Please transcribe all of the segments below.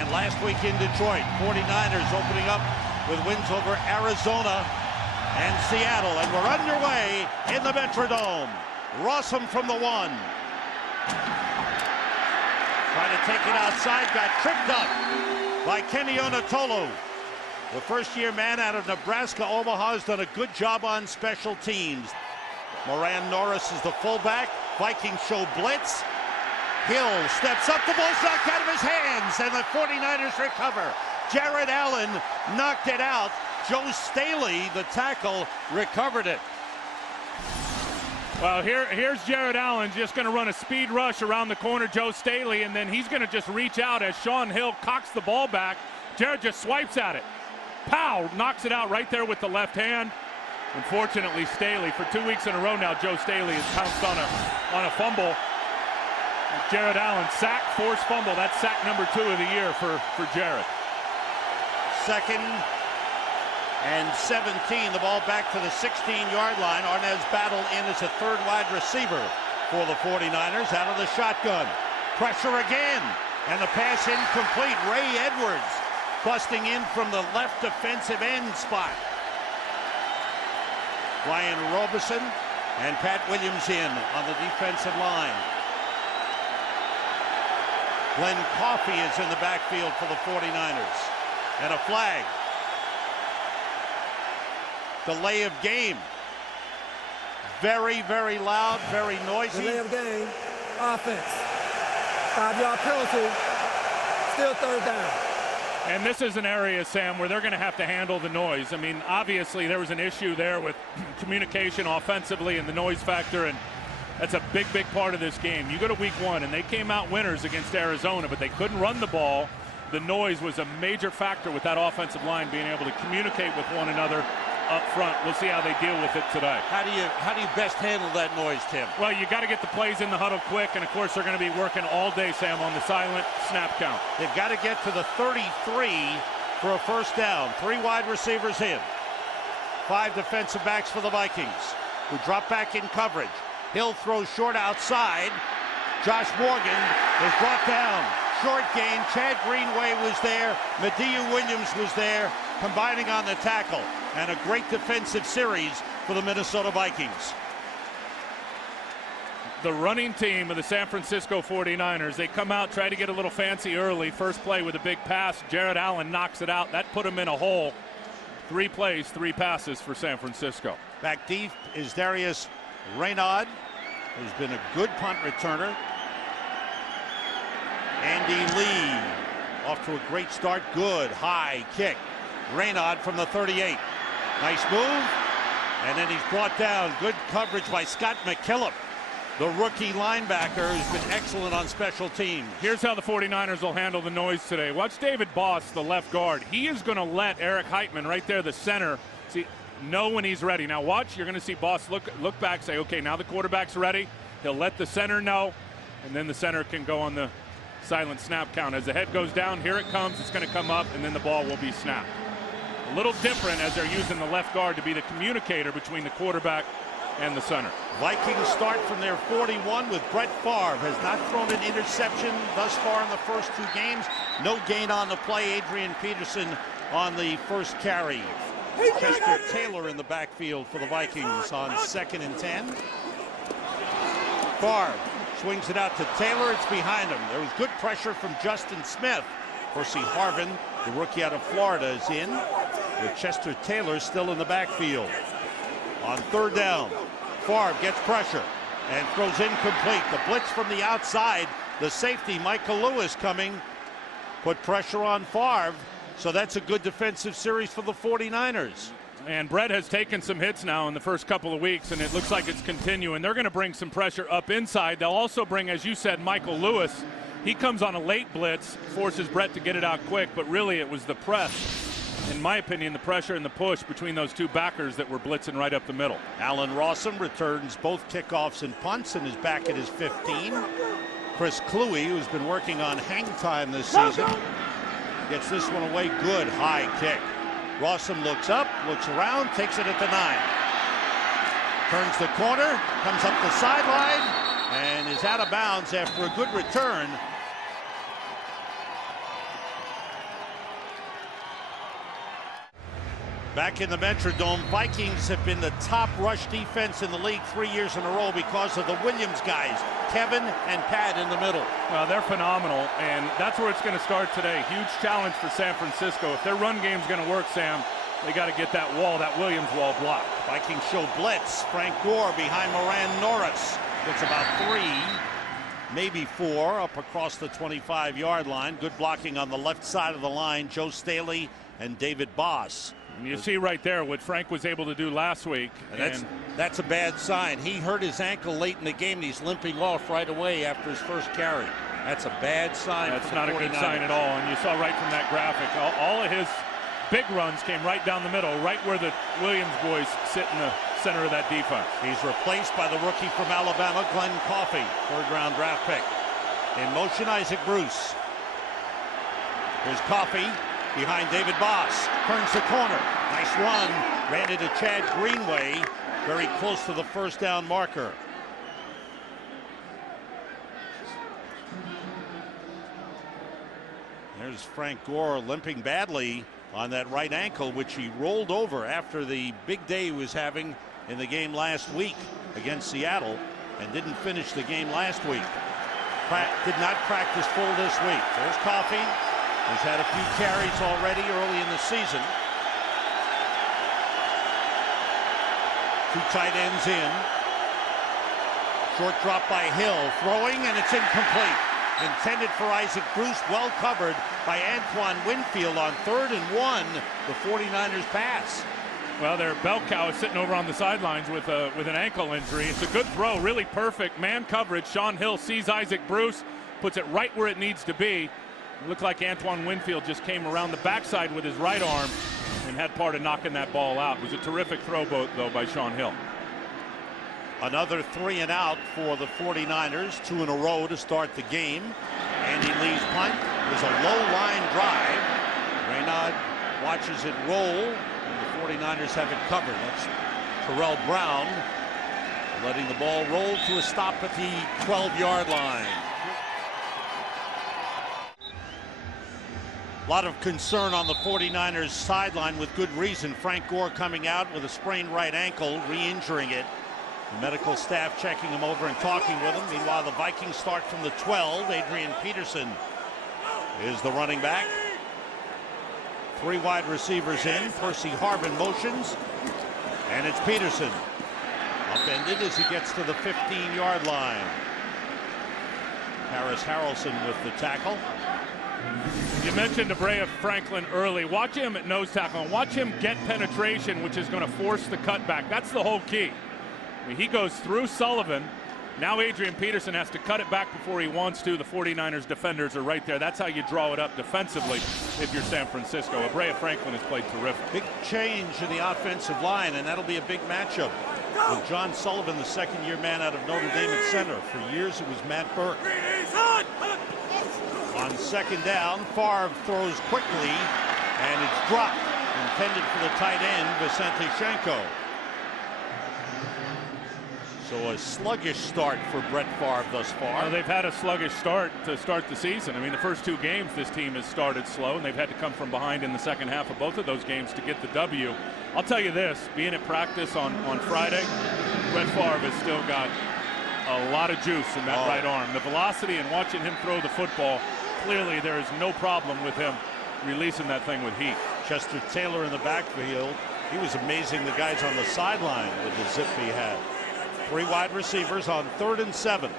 And last week in Detroit, 49ers opening up with wins over Arizona and Seattle. And we're underway in the Metrodome. Rossum from the 1. Trying to take it outside, got tripped up by Kenny Onatolu. The first-year man out of Nebraska, Omaha, has done a good job on special teams. Moran Norris is the fullback. Vikings show blitz. Hill steps up, the ball's knocked out of his hands, and the 49ers recover. Jared Allen knocked it out. Joe Staley, the tackle, recovered it. Well, here's Jared Allen just going to run a speed rush around the corner, Joe Staley, and then he's going to just reach out as Sean Hill cocks the ball back. Jared just swipes at it. Pow! Knocks it out right there with the left hand. Unfortunately, Staley, for 2 weeks in a row now, Joe Staley has pounced on a fumble. Jared Allen, sack, forced fumble. That's sack number 2 of the year for Jared. 2nd and 17. The ball back to the 16-yard line. Arnaz battled in as a third wide receiver for the 49ers out of the shotgun. Pressure again, and the pass incomplete. Ray Edwards busting in from the left defensive end spot. Ryan Robeson and Pat Williams in on the defensive line. Glenn Coffey is in the backfield for the 49ers. And a flag. Delay of game. Very, very loud, very noisy. Delay of game. Offense. 5-yard penalty. Still third down. And this is an area, Sam, where they're going to have to handle the noise. I mean, obviously there was an issue there with communication offensively and the noise factor, and that's a big, big part of this game. You go to week 1, and they came out winners against Arizona, but they couldn't run the ball. The noise was a major factor with that offensive line being able to communicate with one another up front. We'll see how they deal with it today. How do you best handle that noise, Tim? Well, you got to get the plays in the huddle quick, and of course they're going to be working all day, Sam, on the silent snap count. They've got to get to the 33 for a first down. 3 wide receivers in. 5 defensive backs for the Vikings, who drop back in coverage. Hill throws short outside. Josh Morgan is brought down. Short gain. Chad Greenway was there. Mediu Williams was there, combining on the tackle. And a great defensive series for the Minnesota Vikings. The running team of the San Francisco 49ers, they come out, try to get a little fancy early. First play with a big pass. Jared Allen knocks it out. That put him in a hole. 3 plays, 3 passes for San Francisco. Back deep is Darius Reynaud, who's been a good punt returner. Andy Lee off to a great start. Good high kick. Reynaud from the 38. Nice move. And then he's brought down. Good coverage by Scott McKillop, the rookie linebacker who's been excellent on special teams. Here's how the 49ers will handle the noise today. Watch David Boss, the left guard. He is going to let Eric Heitman, right there, the center, know when he's ready. Now watch, you're going to see Boss look back, say, okay, now the quarterback's ready. He'll let the center know, and then the center can go on the silent snap count. As the head goes down, here it comes, it's going to come up, and then the ball will be snapped. A little different as they're using the left guard to be the communicator between the quarterback and the center. Vikings start from their 41 with Brett Favre. Has not thrown an interception thus far in the first 2 games. No gain on the play. Adrian Peterson on the first carry. Chester Taylor in the backfield for the Vikings on 2nd and 10. Favre swings it out to Taylor. It's behind him. There was good pressure from Justin Smith. Percy Harvin, the rookie out of Florida, is in, with Chester Taylor still in the backfield. On 3rd down, Favre gets pressure and throws incomplete. The blitz from the outside. The safety, Michael Lewis, coming, put pressure on Favre. So that's a good defensive series for the 49ers. And Brett has taken some hits now in the first couple of weeks, and it looks like it's continuing. They're going to bring some pressure up inside. They'll also bring, as you said, Michael Lewis. He comes on a late blitz, forces Brett to get it out quick, but really it was the press, in my opinion, the pressure and the push between those 2 backers that were blitzing right up the middle. Alan Rossum returns both kickoffs and punts and is back at his 15. Chris Cluey, who's been working on hang time this season, gets this one away. Good high kick. Rossum looks up, looks around, takes it at the 9. Turns the corner, comes up the sideline, and is out of bounds after a good return Back in the Metrodome, Vikings have been the top rush defense in the league 3 years in a row because of the Williams guys, Kevin and Pat in the middle. Well, they're phenomenal, and that's where it's going to start today. Huge challenge for San Francisco. If their run game's going to work, Sam, they got to get that wall, that Williams wall blocked. Vikings show blitz. Frank Gore behind Moran Norris. Gets about 3, maybe 4 up across the 25-yard line. Good blocking on the left side of the line. Joe Staley and David Boss. And you see right there what Frank was able to do last week. And that's a bad sign. He hurt his ankle late in the game, and he's limping off right away after his first carry. That's a bad sign. That's not a good sign at all. And you saw right from that graphic, all of his big runs came right down the middle, right where the Williams boys sit in the center of that defense. He's replaced by the rookie from Alabama, Glenn Coffey, 3rd-round draft pick. In motion, Isaac Bruce. Here's Coffey behind David Boss. Turns the corner. Nice run. Ran into Chad Greenway. Very close to the first down marker. There's Frank Gore limping badly on that right ankle, which he rolled over after the big day he was having in the game last week against Seattle, and didn't finish the game last week. Did not practice full this week. There's Coffey. He's had a few carries already early in the season. 2 tight ends in. Short drop by Hill. Throwing, and it's incomplete. Intended for Isaac Bruce. Well covered by Antoine Winfield on 3rd and 1. The 49ers pass. Well, their bell cow is sitting over on the sidelines with an ankle injury. It's a good throw, really perfect man coverage. Sean Hill sees Isaac Bruce, puts it right where it needs to be. It looked like Antoine Winfield just came around the backside with his right arm and had part of knocking that ball out. It was a terrific throw, though, by Sean Hill. Another 3 and out for the 49ers, 2 in a row to start the game. Andy Lee's punt is a low line drive. Raynaud watches it roll, and the 49ers have it covered. That's Terrell Brown letting the ball roll to a stop at the 12-yard line. A lot of concern on the 49ers sideline with good reason. Frank Gore coming out with a sprained right ankle, re-injuring it. The medical staff checking him over and talking with him. Meanwhile, the Vikings start from the 12. Adrian Peterson is the running back. 3 wide receivers in. Percy Harvin motions. And it's Peterson. Upended as he gets to the 15-yard line. Harris Harrelson with the tackle. You mentioned Abrea Franklin early. Watch him at nose tackle and watch him get penetration, which is going to force the cutback. That's the whole key. I mean, he goes through Sullivan. Now Adrian Peterson has to cut it back before he wants to. The 49ers defenders are right there. That's how you draw it up defensively if you're San Francisco. Abrea Franklin has played terrific. Big change in the offensive line, and that'll be a big matchup with John Sullivan, the 2nd-year man out of Notre Dame at center. For years it was Matt Burke. On 2nd down, Favre throws quickly, and it's dropped. Intended for the tight end, Vicente Shenko. So a sluggish start for Brett Favre thus far. Well, they've had a sluggish start to start the season. I mean, the first 2 games this team has started slow, and they've had to come from behind in the second half of both of those games to get the W. I'll tell you this, being at practice on Friday, Brett Favre has still got a lot of juice in that right arm. The velocity and watching him throw the football, clearly there is no problem with him releasing that thing with heat. Chester Taylor in the backfield. He was amazing, the guys on the sideline with the zip he had. 3 wide receivers on 3rd and 7.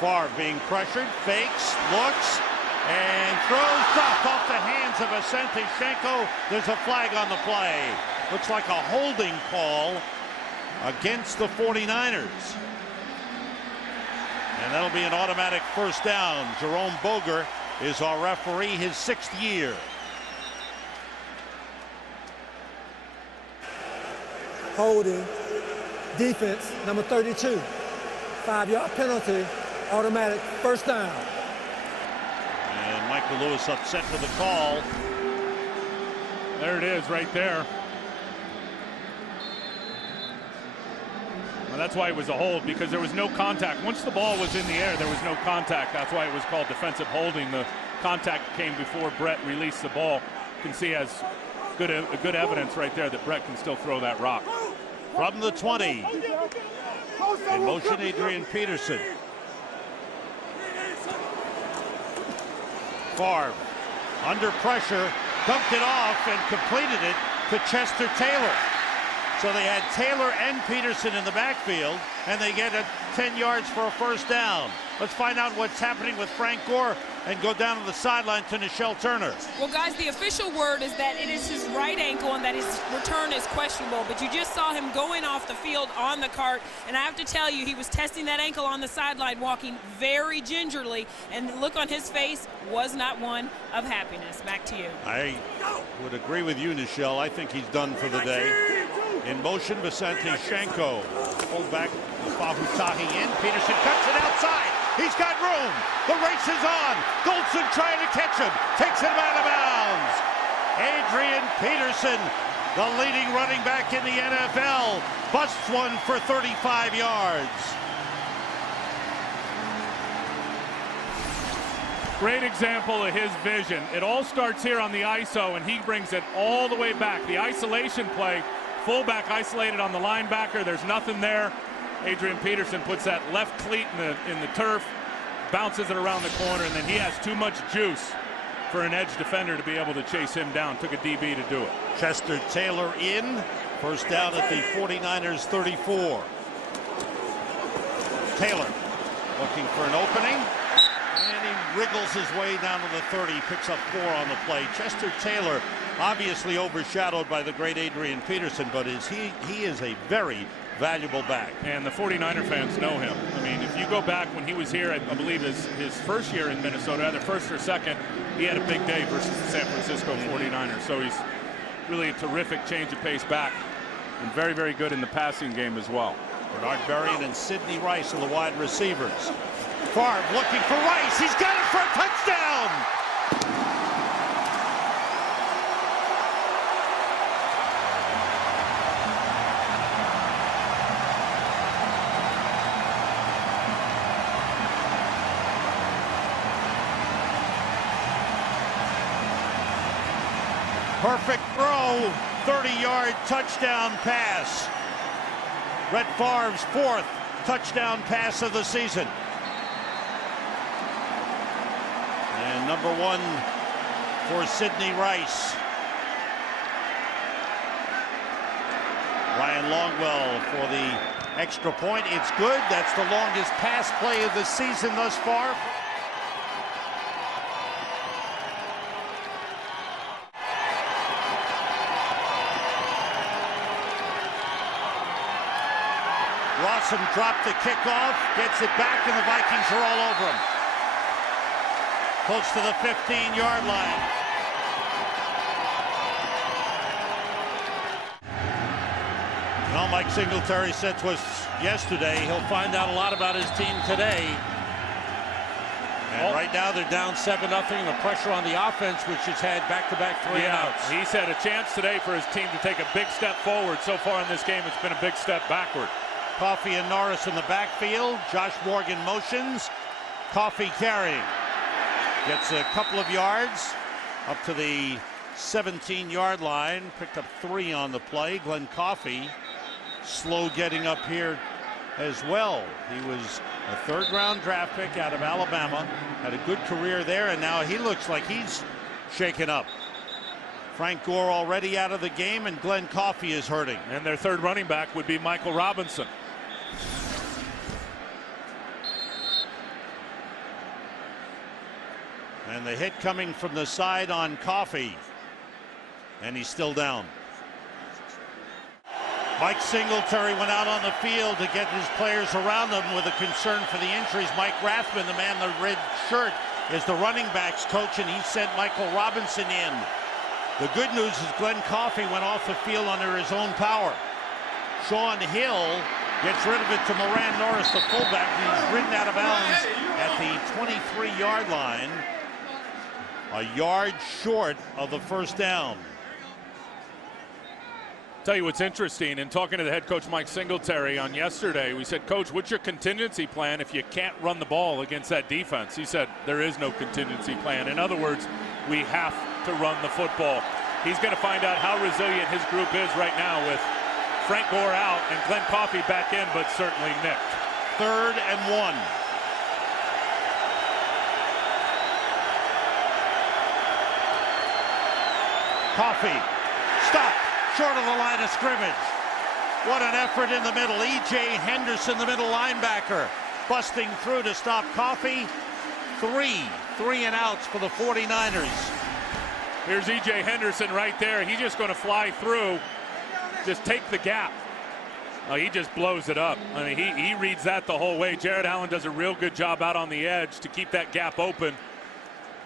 Favre being pressured, fakes, looks, and throws dropped off the hands of Vicente Shenko. There's a flag on the play. Looks like a holding call against the 49ers. And that'll be an automatic first down. Jerome Boger is our referee, his 6th year. Holding, defense, number 32. 5-yard penalty, automatic first down. And Michael Lewis upset with the call. There it is right there. Well, that's why it was a hold, because there was no contact. Once the ball was in the air, there was no contact. That's why it was called defensive holding. The contact came before Brett released the ball. You can see has good evidence right there that Brett can still throw that rock. From the 20, in motion, Adrian Peterson. Favre, under pressure, dumped it off and completed it to Chester Taylor. So they had Taylor and Peterson in the backfield, and they get 10 yards for a first down. Let's find out what's happening with Frank Gore and go down to the sideline to Nichelle Turner. Well, guys, the official word is that it is his right ankle and that his return is questionable. But you just saw him going off the field on the cart, and I have to tell you, he was testing that ankle on the sideline, walking very gingerly, and the look on his face was not one of happiness. Back to you. I would agree with you, Nichelle. I think he's done for the day. In motion, Vicente Shenko. Fullback, Fahutahi in. Peterson cuts it outside. He's got room. The race is on. Goldson trying to catch him. Takes him out of bounds. Adrian Peterson, the leading running back in the NFL, busts one for 35 yards. Great example of his vision. It all starts here on the ISO, and he brings it all the way back. The isolation play, fullback isolated on the linebacker. There's nothing there. Adrian Peterson puts that left cleat in the turf, bounces it around the corner, and then he has too much juice for an edge defender to be able to chase him down. Took a DB to do it. Chester Taylor in. First down at the 49ers 34. Taylor looking for an opening. And he wriggles his way down to the 30, picks up 4 on the play. Chester Taylor obviously overshadowed by the great Adrian Peterson, but he is a very valuable back. And the 49er fans know him. I mean, if you go back when he was here, I believe his first year in Minnesota, either first or second, he had a big day versus the San Francisco 49ers. So he's really a terrific change of pace back and very, very good in the passing game as well. Bernard Berrien and Sidney Rice are the wide receivers. Favre looking for Rice. He's got it for a touchdown. Perfect throw, 30-yard touchdown pass. Brett Favre's 4th touchdown pass of the season. And number 1 for Sidney Rice. Ryan Longwell for the extra point. It's good. That's the longest pass play of the season thus far. Rawson dropped the kickoff, gets it back, and the Vikings are all over him. Close to the 15-yard line. Well, Mike Singletary said to us yesterday he'll find out a lot about his team today. And right now they're down 7-0. The pressure on the offense, which has had back-to-back 3 outs. He's had a chance today for his team to take a big step forward. So far in this game, it's been a big step backward. Coffey and Norris in the backfield. Josh Morgan motions. Coffey carrying. Gets a couple of yards up to the 17-yard line. Picked up 3 on the play. Glenn Coffey slow getting up here as well. He was a 3rd-round draft pick out of Alabama. Had a good career there, and now he looks like he's shaken up. Frank Gore already out of the game, and Glenn Coffey is hurting. And their 3rd running back would be Michael Robinson. And the hit coming from the side on Coffey. And he's still down. Mike Singletary went out on the field to get his players around him with a concern for the injuries. Mike Rathman, the man in the red shirt, is the running backs coach, and he sent Michael Robinson in. The good news is Glenn Coffey went off the field under his own power. Sean Hill gets rid of it to Moran Norris, the fullback. He's ridden out of bounds at the 23-yard line. A yard short of the first down. Tell you what's interesting, in talking to the head coach Mike Singletary on yesterday, we said, Coach, what's your contingency plan if you can't run the ball against that defense? He said, there is no contingency plan. In other words, we have to run the football. He's going to find out how resilient his group is right now with Frank Gore out and Glenn Coffey back in, but certainly nicked. 3rd and 1. Coffey, stop, short of the line of scrimmage. What an effort in the middle. E.J. Henderson, the middle linebacker, busting through to stop Coffey. 3 and outs for the 49ers. Here's E.J. Henderson right there. He's just going to fly through, just take the gap. Oh, he just blows it up. I mean, he reads that the whole way. Jared Allen does a real good job out on the edge to keep that gap open.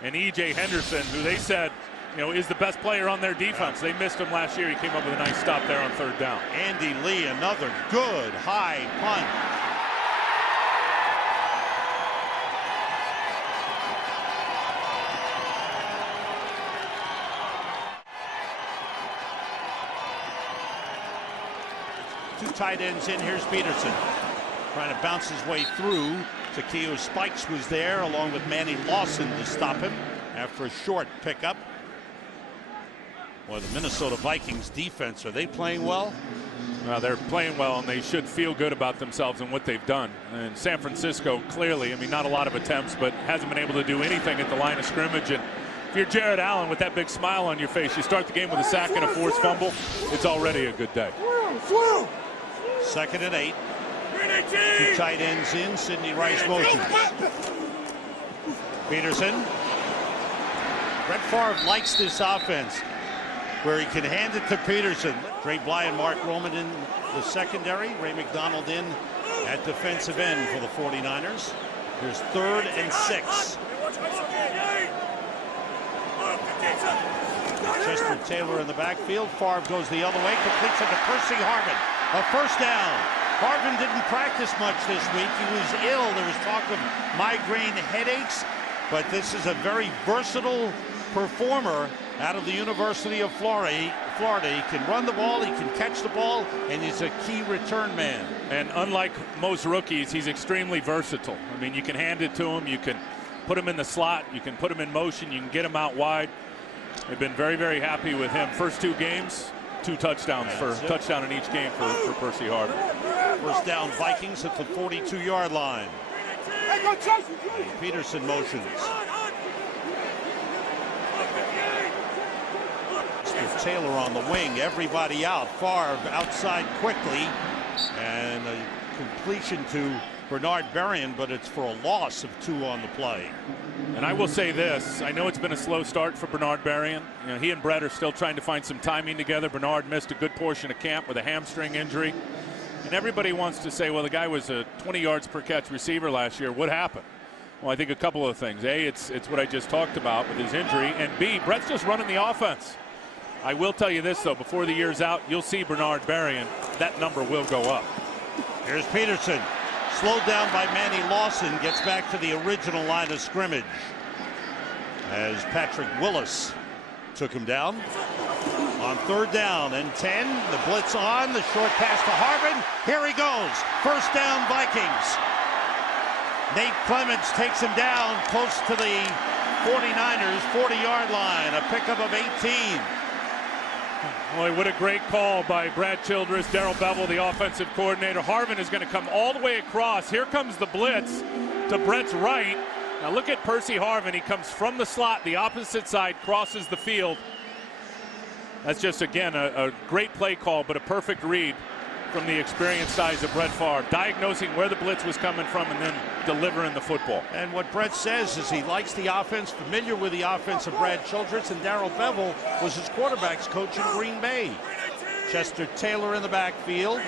And E.J. Henderson, who they said, is the best player on their defense. They missed him last year. He came up with a nice stop there on 3rd down. Andy Lee, another good high punt. Two tight ends in. Here's Peterson trying to bounce his way through. Takeo Spikes was there along with Manny Lawson to stop him after a short pickup. Boy, the Minnesota Vikings defense, are they playing well? They're playing well, and they should feel good about themselves and what they've done. And San Francisco, clearly, I mean, not a lot of attempts, but hasn't been able to do anything at the line of scrimmage. And if you're Jared Allen with that big smile on your face, you start the game with a sack and a forced fumble, it's already a good day. 2nd and 8. Two tight ends in. Sidney Rice motions. Peterson. Brett Favre likes this offense where he can hand it to Peterson. Dre Bly and Mark Roman in the secondary. Ray McDonald in at defensive end for the 49ers. Here's 3rd and 6. Chester Taylor in the backfield. Favre goes the other way, completes it to Percy Harvin. A 1st down. Harvin didn't practice much this week. He was ill. There was talk of migraine headaches, but this is a very versatile performer out of the University of Florida. He can run the ball, he can catch the ball, and he's a key return man. And unlike most rookies, he's extremely versatile. I mean, you can hand it to him, you can put him in the slot, you can put him in motion, you can get him out wide. They've been very, very happy with him. First 2 games, 2 touchdowns touchdown in each game for Percy Harvin. 1st down Vikings at the 42-yard line. Peterson motions. Taylor on the wing, everybody out. Favre outside quickly, and a completion to Bernard Berrien, but it's for a loss of 2 on the play. And I will say this, I know it's been a slow start for Bernard Berrien. He and Brett are still trying to find some timing together. Bernard missed a good portion of camp with a hamstring injury. And everybody wants to say, well, the guy was a 20 yards per catch receiver last year. What happened? Well, I think a couple of things. A, it's what I just talked about with his injury. And B, Brett's just running the offense. I will tell you this, though, before the year's out, you'll see Bernard Berrien. That number will go up. Here's Peterson. Slowed down by Manny Lawson. Gets back to the original line of scrimmage as Patrick Willis took him down. On 3rd down and 10. The blitz on. The short pass to Harvin. Here he goes. 1st down Vikings. Nate Clements takes him down close to the 49ers 40-yard line. A pickup of 18. Boy, what a great call by Brad Childress, Darrell Bevel, the offensive coordinator. Harvin is going to come all the way across. Here comes the blitz to Brett's right. Now look at Percy Harvin. He comes from the slot, the opposite side, crosses the field. That's just, again, a great play call, but a perfect read from the experienced size of Brett Favre, diagnosing where the blitz was coming from and then delivering the football. And what Brett says is he likes the offense, familiar with the offense of Brad Childress, and Darrell Bevel was his quarterback's coach in Green Bay. Chester Taylor in the backfield.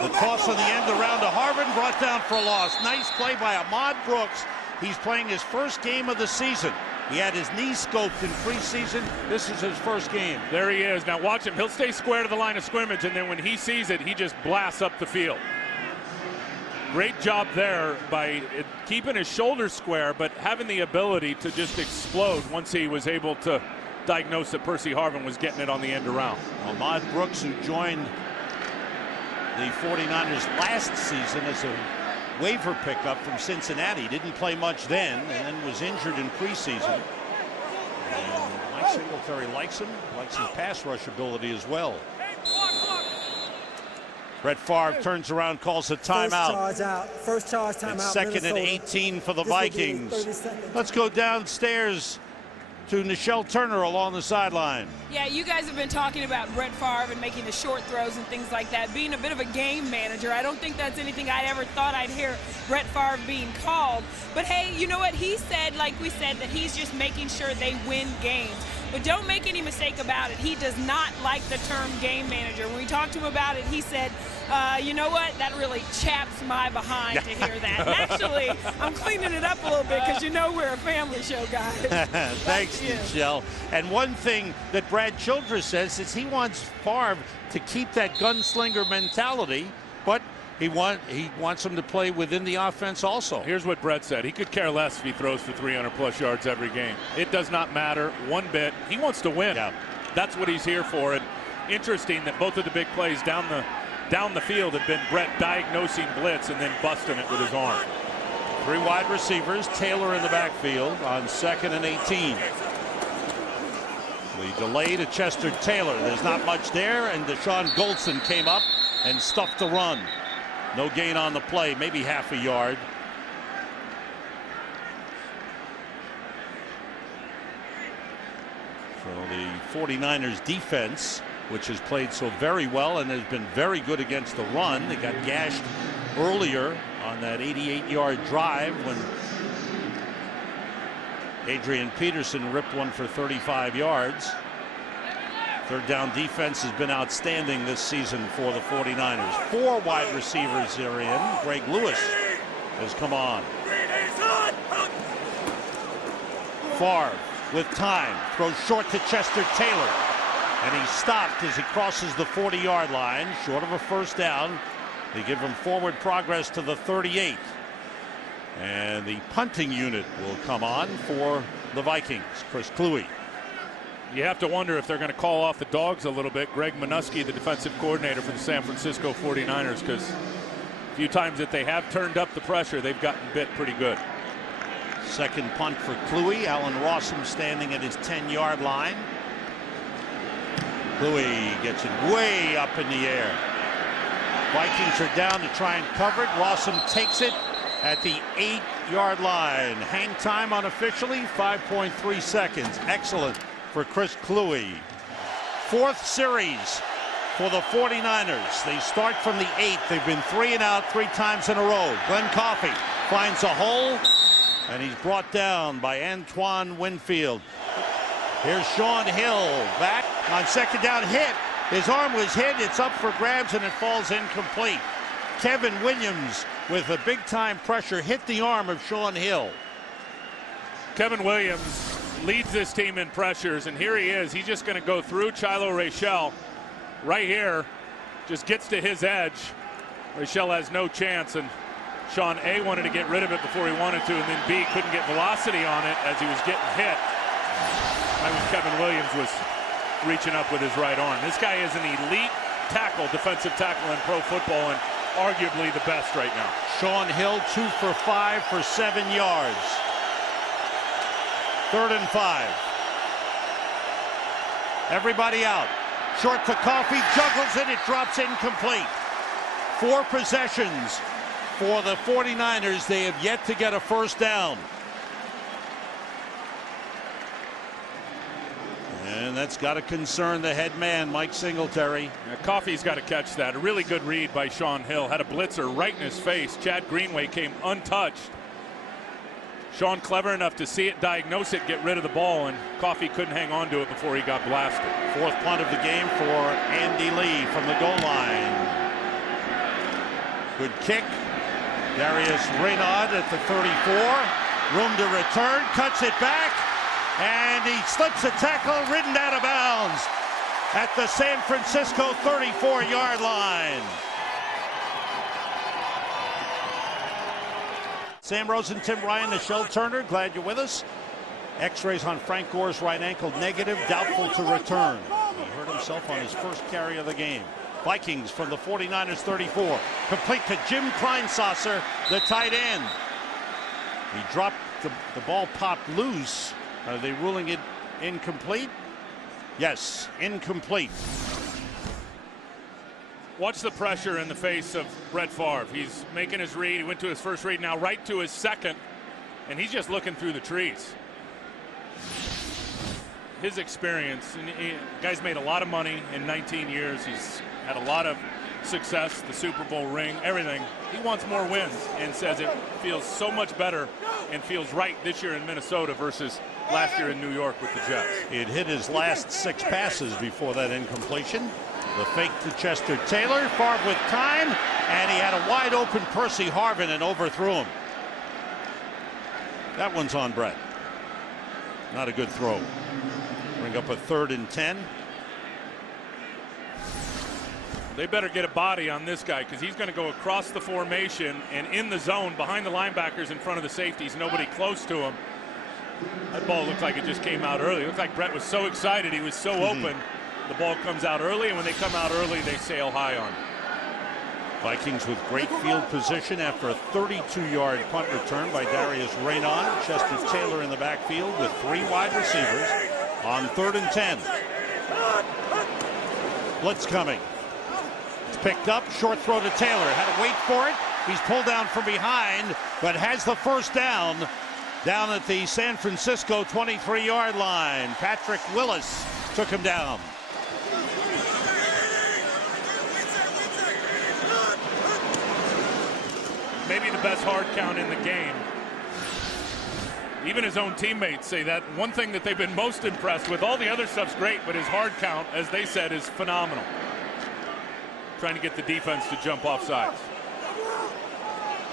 The toss on the end around to Harvin, brought down for a loss. Nice play by Ahmad Brooks. He's playing his first game of the season. He had his knee scoped in preseason. This is his first game. There he is. Now watch him. He'll stay square to the line of scrimmage, and then when he sees it, he just blasts up the field. Great job there by keeping his shoulders square, but having the ability to just explode once he was able to diagnosed that Percy Harvin was getting it on the end around. Ahmad Brooks, who joined the 49ers last season as a waiver pickup from Cincinnati, didn't play much then and then was injured in preseason. And Mike Singletary likes him, likes his pass rush ability as well. Brett Favre turns around, calls a timeout. First charge timeout. It's second and 18 for the Vikings. Let's go downstairs to Nichelle Turner along the sideline. Yeah, you guys have been talking about Brett Favre and making the short throws and things like that, being a bit of a game manager. I don't think that's anything I ever thought I'd hear Brett Favre being called. But hey, you know what? He said, like we said, that he's just making sure they win games. But don't make any mistake about it. He does not like the term game manager. When we talked to him about it, he said, you know what? That really chaps my behind to hear that. And actually, I'm cleaning it up a little bit because you know we're a family show, guys. Thanks, Michelle. And one thing that Brad Childress says is he wants Favre to keep that gunslinger mentality, but he wants him to play within the offense also. Here's what Brett said. He could care less if he throws for 300-plus yards every game. It does not matter one bit. He wants to win. Yeah. That's what he's here for. And interesting that both of the big plays down the field have been Brett diagnosing blitz and then busting it with his arm. 3 wide receivers, Taylor in the backfield on 2nd and 18. The delay to Chester Taylor. There's not much there, and Deshaun Goldson came up and stuffed the run. No gain on the play, maybe half a yard. So the 49ers defense, which has played so very well and has been very good against the run. They got gashed earlier on that 88-yard drive when Adrian Peterson ripped one for 35 yards. Third down defense has been outstanding this season for the 49ers. 4 wide receivers are in. Greg Lewis has come on. Favre with time, throws short to Chester Taylor. And he's stopped as he crosses the 40-yard line, short of a first down. They give him forward progress to the 38. And the punting unit will come on for the Vikings. Chris Kluwe. You have to wonder if they're going to call off the dogs a little bit. Greg Minuski, the defensive coordinator for the San Francisco 49ers, because a few times that they have turned up the pressure, they've gotten bit pretty good. Second punt for Kluwe. Allen Rossum standing at his 10-yard line. Kluwe gets it way up in the air. Vikings are down to try and cover it. Rossum takes it at the 8-yard line. Hang time unofficially, 5.3 seconds. Excellent for Chris Kluwe. 4th series for the 49ers. They start from the 8. They've been 3 and out 3 times in a row. Glenn Coffey finds a hole, and he's brought down by Antoine Winfield. Here's Sean Hill back on 2nd down, hit. His arm was hit. It's up for grabs, and it falls incomplete. Kevin Williams with a big-time pressure hit the arm of Sean Hill. Kevin Williams leads this team in pressures, and here he is. He's just going to go through Chilo Rachel right here. Just gets to his edge. Rachel has no chance, and Sean A wanted to get rid of it before he wanted to, and then B couldn't get velocity on it as he was getting hit. That was Kevin Williams was reaching up with his right arm. This guy is an elite tackle, defensive tackle in pro football, and arguably the best right now. Sean Hill 2 for 5 for 7 yards. 3rd and 5. Everybody out. Short to Coffey, juggles it, it drops incomplete. 4 possessions for the 49ers. They have yet to get a first down. And that's got to concern the head man, Mike Singletary. Yeah, Coffey's got to catch that. A really good read by Sean Hill. Had a blitzer right in his face. Chad Greenway came untouched. Sean clever enough to see it, diagnose it, get rid of the ball, and Coffey couldn't hang on to it before he got blasted. 4th punt of the game for Andy Lee from the goal line. Good kick. Darius Reynaud at the 34. Room to return, cuts it back, and he slips a tackle, ridden out of bounds at the San Francisco 34-yard line. Sam Rosen, Tim Ryan, Nichelle Turner, glad you're with us. X-rays on Frank Gore's right ankle, negative, doubtful to return. He hurt himself on his first carry of the game. Vikings from the 49ers 34. Complete to Jim Kleinsasser, the tight end. He dropped, the ball popped loose. Are they ruling it incomplete? Yes, incomplete. Watch the pressure in the face of Brett Favre. He's making his read. He went to his first read, now right to his second, and he's just looking through the trees. His experience, and guy's made a lot of money in 19 years. He's had a lot of success, the Super Bowl ring, everything. He wants more wins and says it feels so much better and feels right this year in Minnesota versus last year in New York with the Jets. It hit his last 6 passes before that incompletion. The fake to Chester Taylor, Favre with time, and he had a wide open Percy Harvin and overthrew him. That one's on Brett. Not a good throw. Bring up a 3rd and 10. They better get a body on this guy because he's going to go across the formation and in the zone behind the linebackers in front of the safeties. Nobody close to him. That ball looked like it just came out early. It looked like Brett was so excited. He was so open. The ball comes out early, and when they come out early, they sail high on. Vikings with great field position after a 32-yard punt return by Darius Raynon. Chester Taylor in the backfield with 3 wide receivers on 3rd and 10. Blitz coming. It's picked up. Short throw to Taylor. Had to wait for it. He's pulled down from behind, but has the first down at the San Francisco 23-yard line. Patrick Willis took him down. Maybe the best hard count in the game. Even his own teammates say that one thing that they've been most impressed with. All the other stuff's great, but his hard count, as they said, is phenomenal. Trying to get the defense to jump off sides.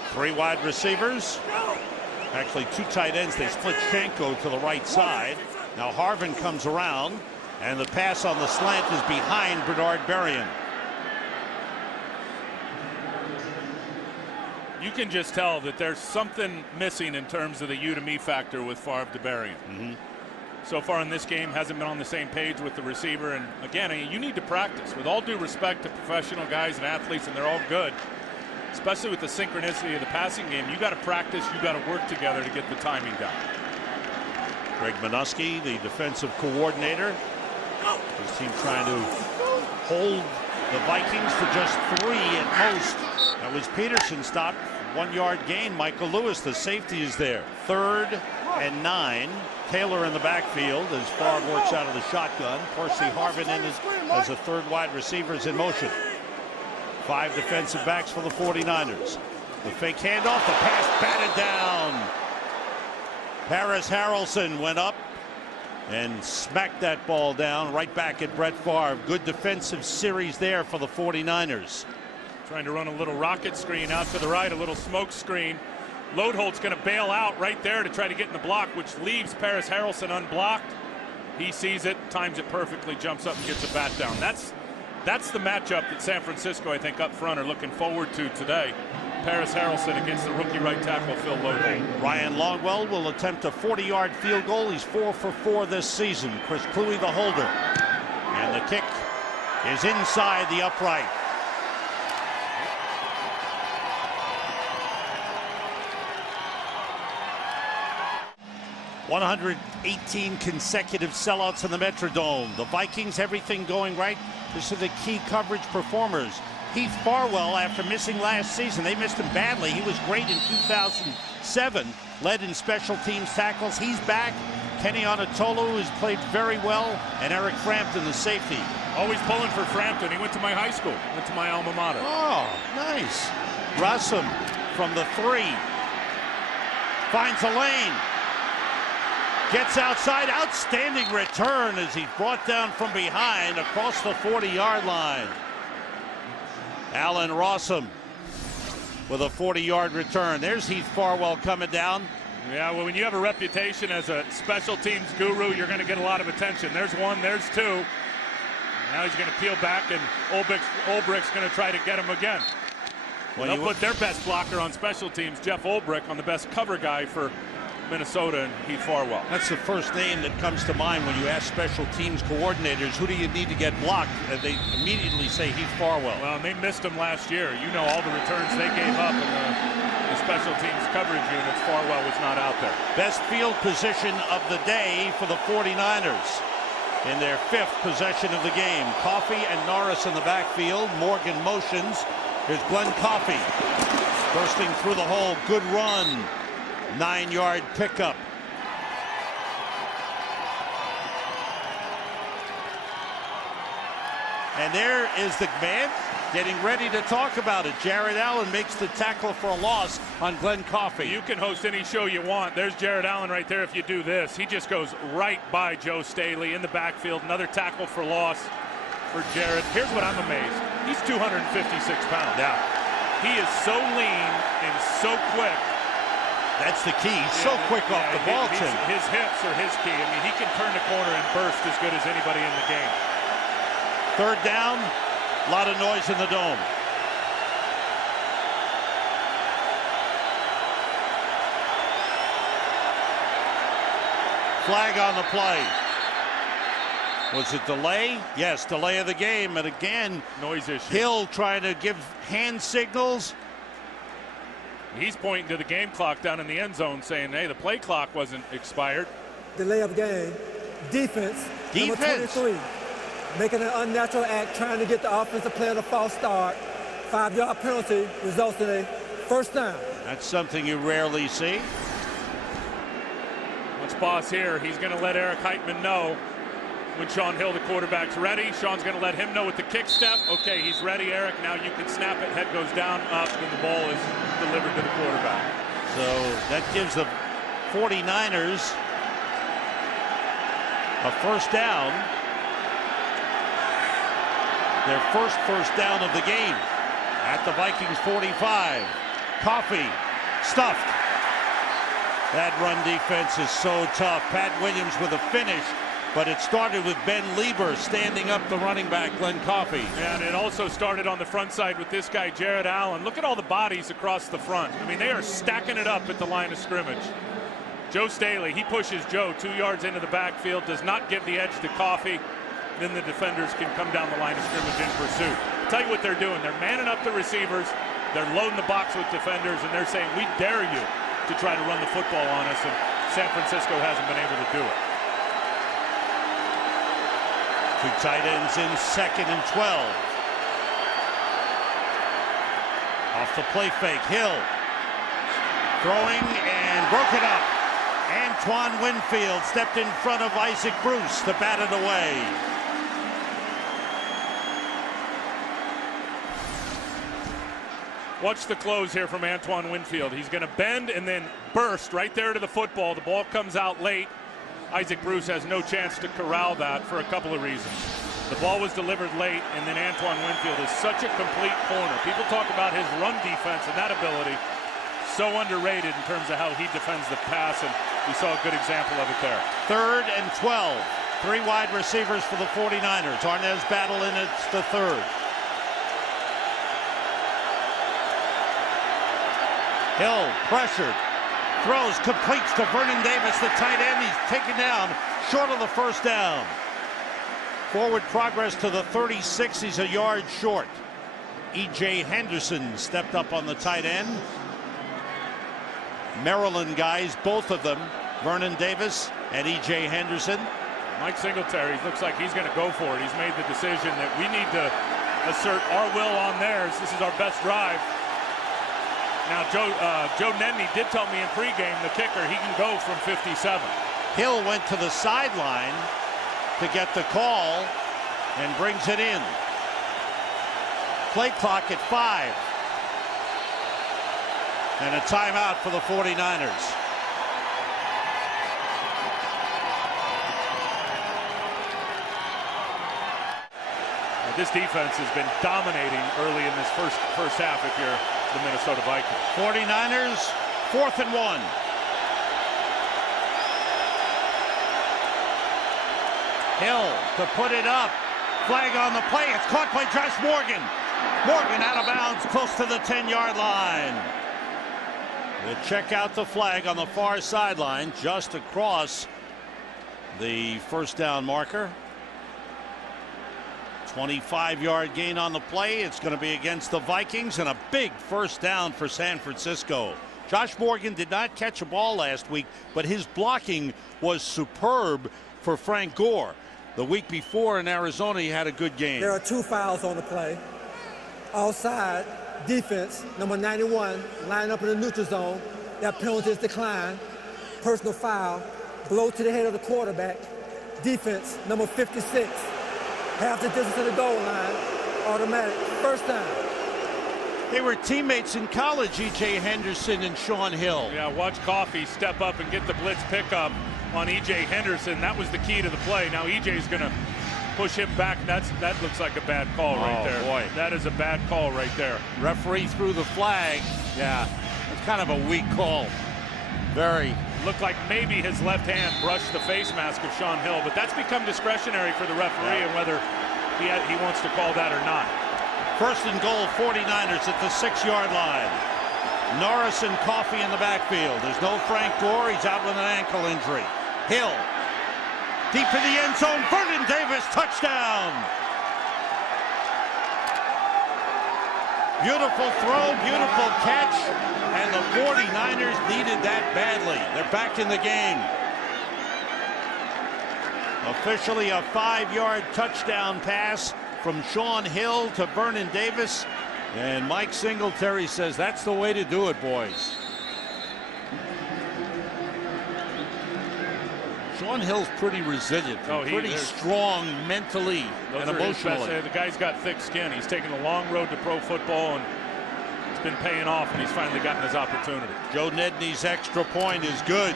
3 wide receivers. Actually 2 tight ends. They split Shanko to the right side. Now Harvin comes around, and the pass on the slant is behind Bernard Berrien. You can just tell that there's something missing in terms of the you to me factor with Favre to Berrien. So far in this game, hasn't been on the same page with the receiver. And again, you need to practice. With all due respect to professional guys and athletes, and they're all good, especially with the synchronicity of the passing game, you got to practice, you got to work together to get the timing down. Greg Minuski, the defensive coordinator. His team trying to hold the Vikings to just 3 at most. That was Peterson stopped. 1-yard gain. Michael Lewis, the safety, is there. 3rd and 9. Taylor in the backfield as Favre works out of the shotgun. Percy Harvin in as a 3rd wide receiver is in motion. 5 defensive backs for the 49ers. The fake handoff, the pass batted down. Paris Harrelson went up and smacked that ball down right back at Brett Favre. Good defensive series there for the 49ers. Trying to run a little rocket screen out to the right, a little smoke screen. Loadholt's going to bail out right there to try to get in the block, which leaves Paris Harrelson unblocked. He sees it, times it perfectly, jumps up and gets a bat down. That's the matchup that San Francisco, I think, up front are looking forward to today. Paris Harrelson against the rookie right tackle Phil Loadholt. Ryan Longwell will attempt a 40-yard field goal. He's 4 for 4 this season. Chris Cluey, the holder. And the kick is inside the upright. $118 consecutive sellouts in the Metrodome. The Vikings, everything going right. This are the key coverage performers. Heath Farwell, after missing last season, they missed him badly. He was great in 2007, led in special teams tackles. He's back. Kenny Onatolu has played very well, and Eric Frampton, the safety. Always pulling for Frampton. He went to my high school, went to my alma mater. Oh, nice. Russum from the 3. Finds a lane. Gets outside. Outstanding return as he's brought down from behind across the 40-yard line. Alan Rossum with a 40-yard return. There's Heath Farwell coming down. Yeah, well, when you have a reputation as a special teams guru, you're going to get a lot of attention. There's 1, there's 2. Now he's going to peel back, and Ulbricht's going to try to get him again. Well, they'll put their best blocker on special teams, Jeff Ulbricht, on the best cover guy for Minnesota and Heath Farwell. That's the first name that comes to mind when you ask special teams coordinators, who do you need to get blocked? They immediately say Heath Farwell. Well, and they missed him last year. You know all the returns they gave up in the special teams coverage units. Farwell was not out there. Best field position of the day for the 49ers in their 5th possession of the game. Coffey and Norris in the backfield. Morgan motions. Here's Glenn Coffey bursting through the hole. Good run. 9-yard pickup. And there is the man getting ready to talk about it. Jared Allen makes the tackle for a loss on Glenn Coffey. You can host any show you want. There's Jared Allen right there if you do this. He just goes right by Joe Staley in the backfield. Another tackle for loss for Jared. Here's what I'm amazed. He's 256 pounds. Yeah. He is so lean and so quick. That's the key. He's so quick off the ball, Tim. His hips are his key. I mean, he can turn the corner and burst as good as anybody in the game. 3rd down, a lot of noise in the dome. Flag on the play. Was it delay? Yes, delay of the game. And again, noise issue. Hill trying to give hand signals. He's pointing to the game clock down in the end zone saying, hey, the play clock wasn't expired. Delay of game. Defense. Number 23. Making an unnatural act, trying to get the offensive player to false start. 5-yard penalty results in a 1st down. That's something you rarely see. Once Boss here, he's going to let Eric Heitman know when Sean Hill, the quarterback's ready. Sean's going to let him know with the kick step. Okay, he's ready, Eric. Now you can snap it. Head goes down, up, and the ball is delivered to the quarterback. So that gives the 49ers a 1st down. Their first down of the game at the Vikings 45. Coffey stuffed. That run defense is so tough. Pat Williams with a finish, but it started with Ben Lieber standing up the running back, Glenn Coffey. And it also started on the front side with this guy, Jared Allen. Look at all the bodies across the front. I mean, they are stacking it up at the line of scrimmage. Joe Staley, he pushes Joe 2 yards into the backfield, does not give the edge to Coffey. Then the defenders can come down the line of scrimmage in pursuit. I'll tell you what they're doing. They're manning up the receivers. They're loading the box with defenders, and they're saying, we dare you to try to run the football on us, and San Francisco hasn't been able to do it. 2 tight ends in 2nd and 12. Off the play fake, Hill throwing and broke it up. Antoine Winfield stepped in front of Isaac Bruce to bat it away. Watch the close here from Antoine Winfield. He's going to bend and then burst right there to the football. The ball comes out late. Isaac Bruce has no chance to corral that for a couple of reasons. The ball was delivered late, and then Antoine Winfield is such a complete corner. People talk about his run defense and that ability. So underrated in terms of how he defends the pass, and we saw a good example of it there. 3rd and 12. 3 wide receivers for the 49ers. Arnaz battle in it's the 3rd. Hill pressured. Throws, completes to Vernon Davis, the tight end. He's taken down short of the 1st down. Forward progress to the 36. He's a yard short. E.J. Henderson stepped up on the tight end. Maryland guys, both of them, Vernon Davis and E.J. Henderson. Mike Singletary looks like he's going to go for it. He's made the decision that we need to assert our will on theirs. This is our best drive. Now, Joe Nedney did tell me in pregame, the kicker, he can go from 57. Hill went to the sideline to get the call and brings it in. Play clock at 5. And a timeout for the 49ers. This defense has been dominating early in this first half if you're the Minnesota Vikings. 49ers, 4th and 1. Hill to put it up. Flag on the play. It's caught by Josh Morgan. Morgan out of bounds close to the 10-yard line. They check out the flag on the far sideline, just across the first down marker. 25-yard gain on the play. It's going to be against the Vikings, and a big first down for San Francisco. Josh Morgan did not catch a ball last week, but his blocking was superb for Frank Gore. The week before in Arizona, he had a good game. There are 2 fouls on the play. Offside, defense, number 91, line up in the neutral zone. That penalty is declined. Personal foul, blow to the head of the quarterback. Defense, number 56, half the distance to the goal line, automatic, first down. They were teammates in college, E.J. Henderson and Sean Hill. Yeah, watch Coffey step up and get the blitz pickup on E.J. Henderson. That was the key to the play. Now E.J.'s going to push him back. That looks like a bad call right there. Boy. That is a bad call right there. Referee threw the flag. Yeah, it's kind of a weak call. Very. Looked like maybe his left hand brushed the face mask of Sean Hill, but that's become discretionary for the referee and whether he wants to call that or not. First and goal, 49ers at the 6-yard line. Norris and Coffey in the backfield. There's no Frank Gore. He's out with an ankle injury. Hill deep in the end zone. Vernon Davis, touchdown. Beautiful throw, beautiful catch, and the 49ers needed that badly. They're back in the game. Officially a 5-yard touchdown pass from Sean Hill to Vernon Davis, and Mike Singletary says that's the way to do it, boys. Sean Hill's pretty resilient, pretty strong mentally and emotionally. The guy's got thick skin. He's taken a long road to pro football, and it's been paying off, and he's finally gotten his opportunity. Joe Nedney's extra point is good.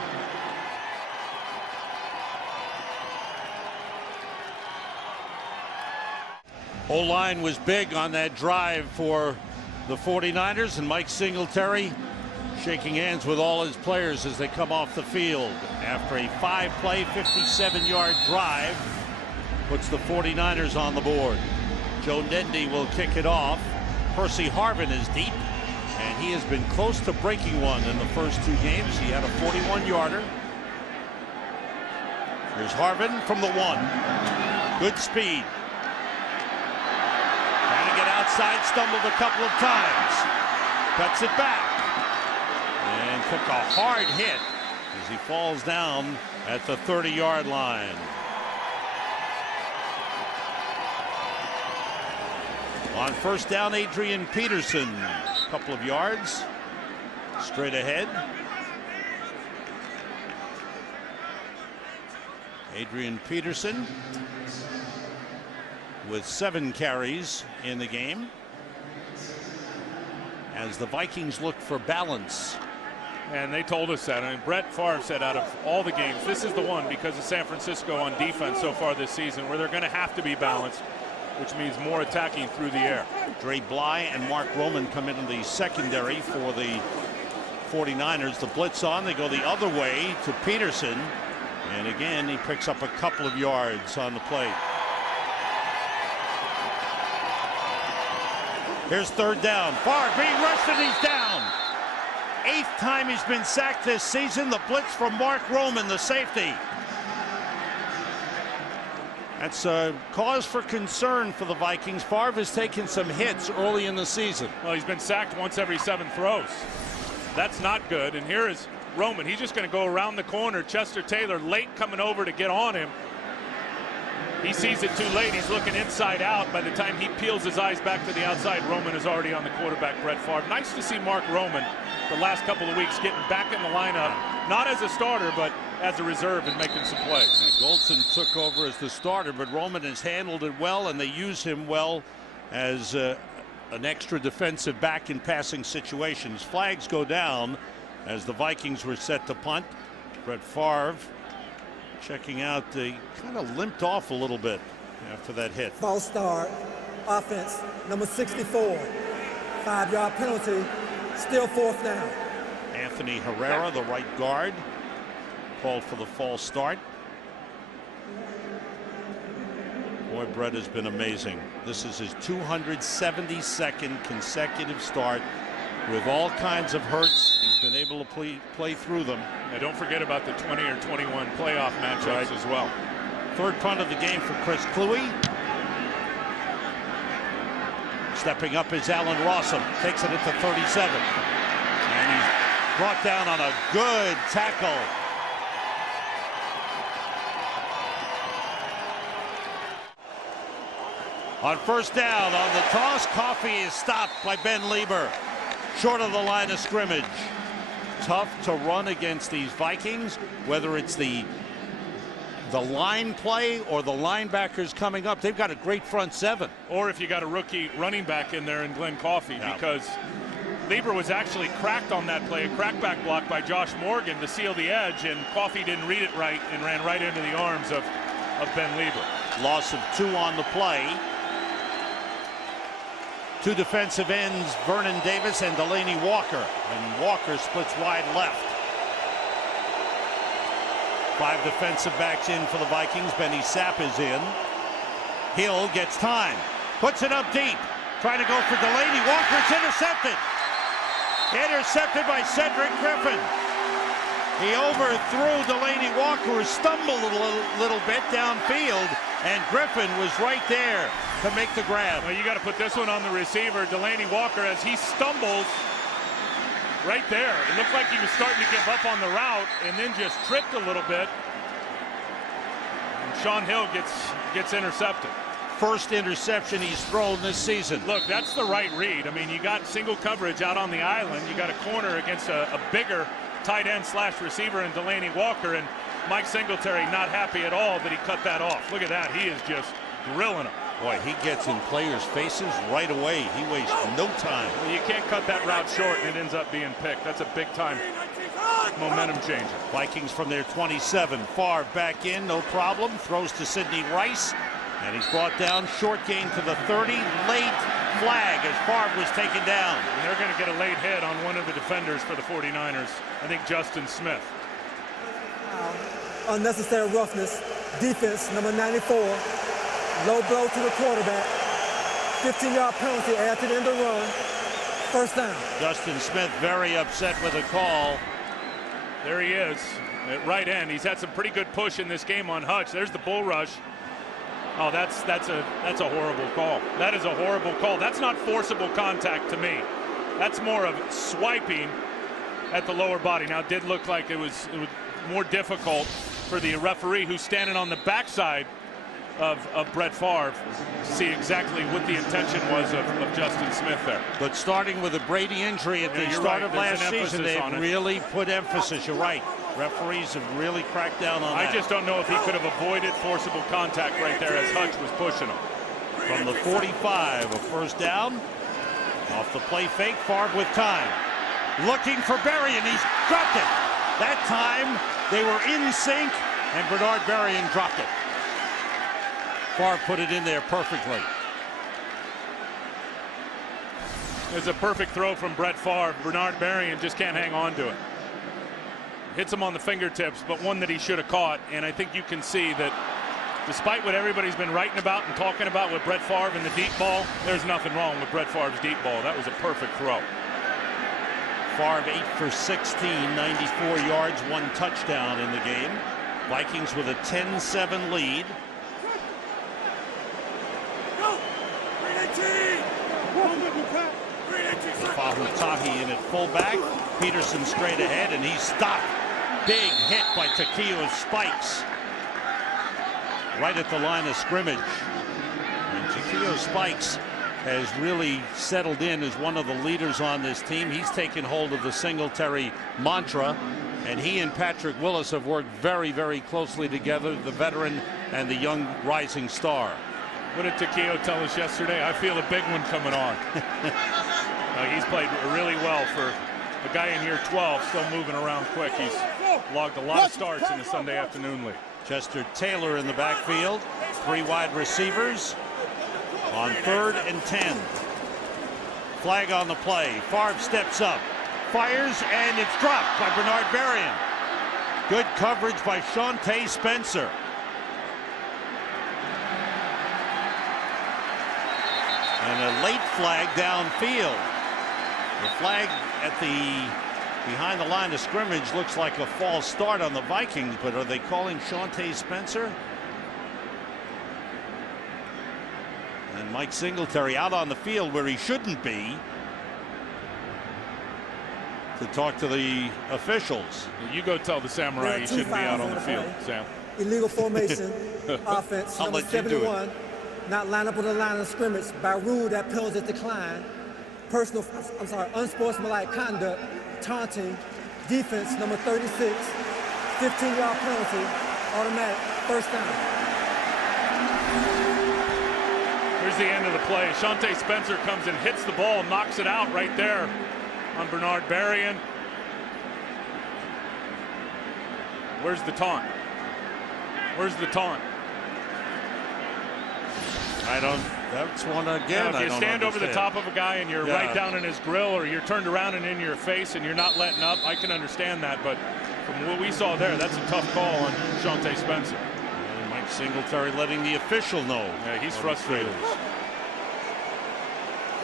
O-line was big on that drive for the 49ers, and Mike Singletary shaking hands with all his players as they come off the field after a 5-play, 57-yard drive. Puts the 49ers on the board. Joe Nedney will kick it off. Percy Harvin is deep, and he has been close to breaking one in the first 2 games. He had a 41-yarder. Here's Harvin from the 1. Good speed. Trying to get outside, stumbled a couple of times. Cuts it back. And took a hard hit as he falls down at the 30-yard line. On first down, Adrian Peterson, a couple of yards straight ahead. Adrian Peterson with 7 carries in the game as the Vikings look for balance. And they told us that. I mean, Brett Favre said out of all the games, this is the one because of San Francisco on defense so far this season where they're going to have to be balanced, which means more attacking through the air. Dre Bly and Mark Roman come in the secondary for the 49ers. The blitz on, they go the other way to Peterson. And again, he picks up a couple of yards on the play. Here's third down. Favre being rushed and he's down. 8th time he's been sacked this season. The blitz from Mark Roman, the safety. That's a cause for concern for the Vikings. Favre has taken some hits early in the season. Well, he's been sacked once every 7 throws. That's not good. And here is Roman. He's just going to go around the corner. Chester Taylor late coming over to get on him. He sees it too late. He's looking inside out. By the time he peels his eyes back to the outside, Roman is already on the quarterback, Brett Favre. Nice to see Mark Roman the last couple of weeks getting back in the lineup, not as a starter, but as a reserve and making some plays. Goldson took over as the starter, but Roman has handled it well, and they use him well as an extra defensive back in passing situations. Flags go down as the Vikings were set to punt. Brett Favre checking out. They kind of limped off a little bit after that hit. False start, offense, number 64. 5-yard penalty, still 4th down. Anthony Herrera, the right guard, called for the false start. Boy, Brett has been amazing. This is his 272nd consecutive start with all kinds of hurts. He's been able to play through them. Now don't forget about the 20 or 21 playoff matchups as well. Third punt of the game for Chris Kluwe. Stepping up is Allen Rossum. Takes it at the 37. And he's brought down on a good tackle. On first down, on the toss, Coffey is stopped by Ben Lieber, short of the line of scrimmage. Tough to run against these Vikings, whether it's the line play or the linebackers coming up. They've got a great front seven. Or if you got a rookie running back in there in Glenn Coffey, because Lieber was actually cracked on that play, a crackback block by Josh Morgan to seal the edge, and Coffey didn't read it right and ran right into the arms of Ben Lieber. Loss of 2 on the play. 2 defensive ends, Vernon Davis and Delaney Walker. And Walker splits wide left. 5 defensive backs in for the Vikings. Benny Sapp is in. Hill gets time. Puts it up deep. Trying to go for Delaney. Walker's intercepted. Intercepted by Cedric Griffin. He overthrew Delaney Walker, who stumbled a little bit downfield, and Griffin was right there to make the grab. Well, you got to put this one on the receiver, Delaney Walker, as he stumbles right there. It looked like he was starting to give up on the route and then just tripped a little bit. And Sean Hill gets intercepted. First interception he's thrown this season. Look, that's the right read. I mean, you got single coverage out on the island. You got a corner against a bigger tight end / receiver in Delaney Walker, and Mike Singletary not happy at all that he cut that off. Look at that. He is just grilling him. Boy, he gets in players' faces right away. He wastes no time. Well, you can't cut that route short and it ends up being picked. That's a big time momentum changer. Vikings from their 27. Favre back in, no problem. Throws to Sidney Rice. And he's brought down, short gain to the 30. Late flag as Favre was taken down. And they're going to get a late hit on one of the defenders for the 49ers. I think Justin Smith. Unnecessary roughness. Defense, number 94. Low blow to the quarterback. 15-yard penalty after the end of the run. First down. Justin Smith very upset with the call. There he is at right end. He's had some pretty good push in this game on Hutch. There's the bull rush. Oh, that's a horrible call. That is a horrible call. That's not forcible contact to me. That's more of swiping at the lower body. Now, it did look like it was more difficult for the referee who's standing on the backside of Brett Favre to see exactly what the intention was of Justin Smith there. But starting with a Brady injury at the start of last season, they've really put emphasis. You're right. Referees have really cracked down on that. I just don't know if he could have avoided forcible contact right there as Hutch was pushing him. From the 45, a first down. Off the play fake, Favre with time. Looking for Berrien, he's dropped it. That time, they were in sync, and Bernard Berrien dropped it. Favre put it in there perfectly. It's a perfect throw from Brett Favre. Bernard Berrien just can't hang on to it. Hits him on the fingertips, but one that he should have caught. And I think you can see that despite what everybody's been writing about and talking about with Brett Favre and the deep ball, there's nothing wrong with Brett Favre's deep ball. That was a perfect throw. Favre 8 for 16, 94 yards, 1 touchdown in the game. Vikings with a 10-7 lead. Fahutahi in at fullback. Peterson straight ahead, and he's stopped. Big hit by Takeo Spikes. Right at the line of scrimmage. And Takeo Spikes has really settled in as one of the leaders on this team. He's taken hold of the Singletary mantra, and he and Patrick Willis have worked very, very closely together, the veteran and the young rising star. What did Takeo tell us yesterday? I feel a big one coming on. He's played really well for a guy in year 12, still moving around quick. He's logged a lot of starts in the Sunday afternoon league. Chester Taylor in the backfield. 3 wide receivers on 3rd and 10. Flag on the play. Favre steps up, fires, and it's dropped by Bernard Berrien. Good coverage by Shante Spencer. And a late flag downfield. The flag at the behind the line of scrimmage. Looks like a false start on the Vikings, but are they calling Shawntae Spencer? And Mike Singletary out on the field where he shouldn't be to talk to the officials. You go tell the Samurai he shouldn't be out on the field, Sam. Illegal formation, offense, number 71, not line up on the line of scrimmage. By rule, that penalty is declined. Unsportsmanlike conduct, taunting, defense, number 36, 15-yard penalty, automatic, first down. Here's the end of the play. Shawntae Spencer comes and hits the ball, knocks it out right there on Bernard Berrien. Where's the taunt? Where's the taunt? I don't. That's one again. Now, if you stand over the top of a guy and you're right down in his grill, or you're turned around and in your face and you're not letting up, I can understand that. But from what we saw there, that's a tough call on Shawntae Spencer. And Mike Singletary letting the official know. Yeah, he's frustrated.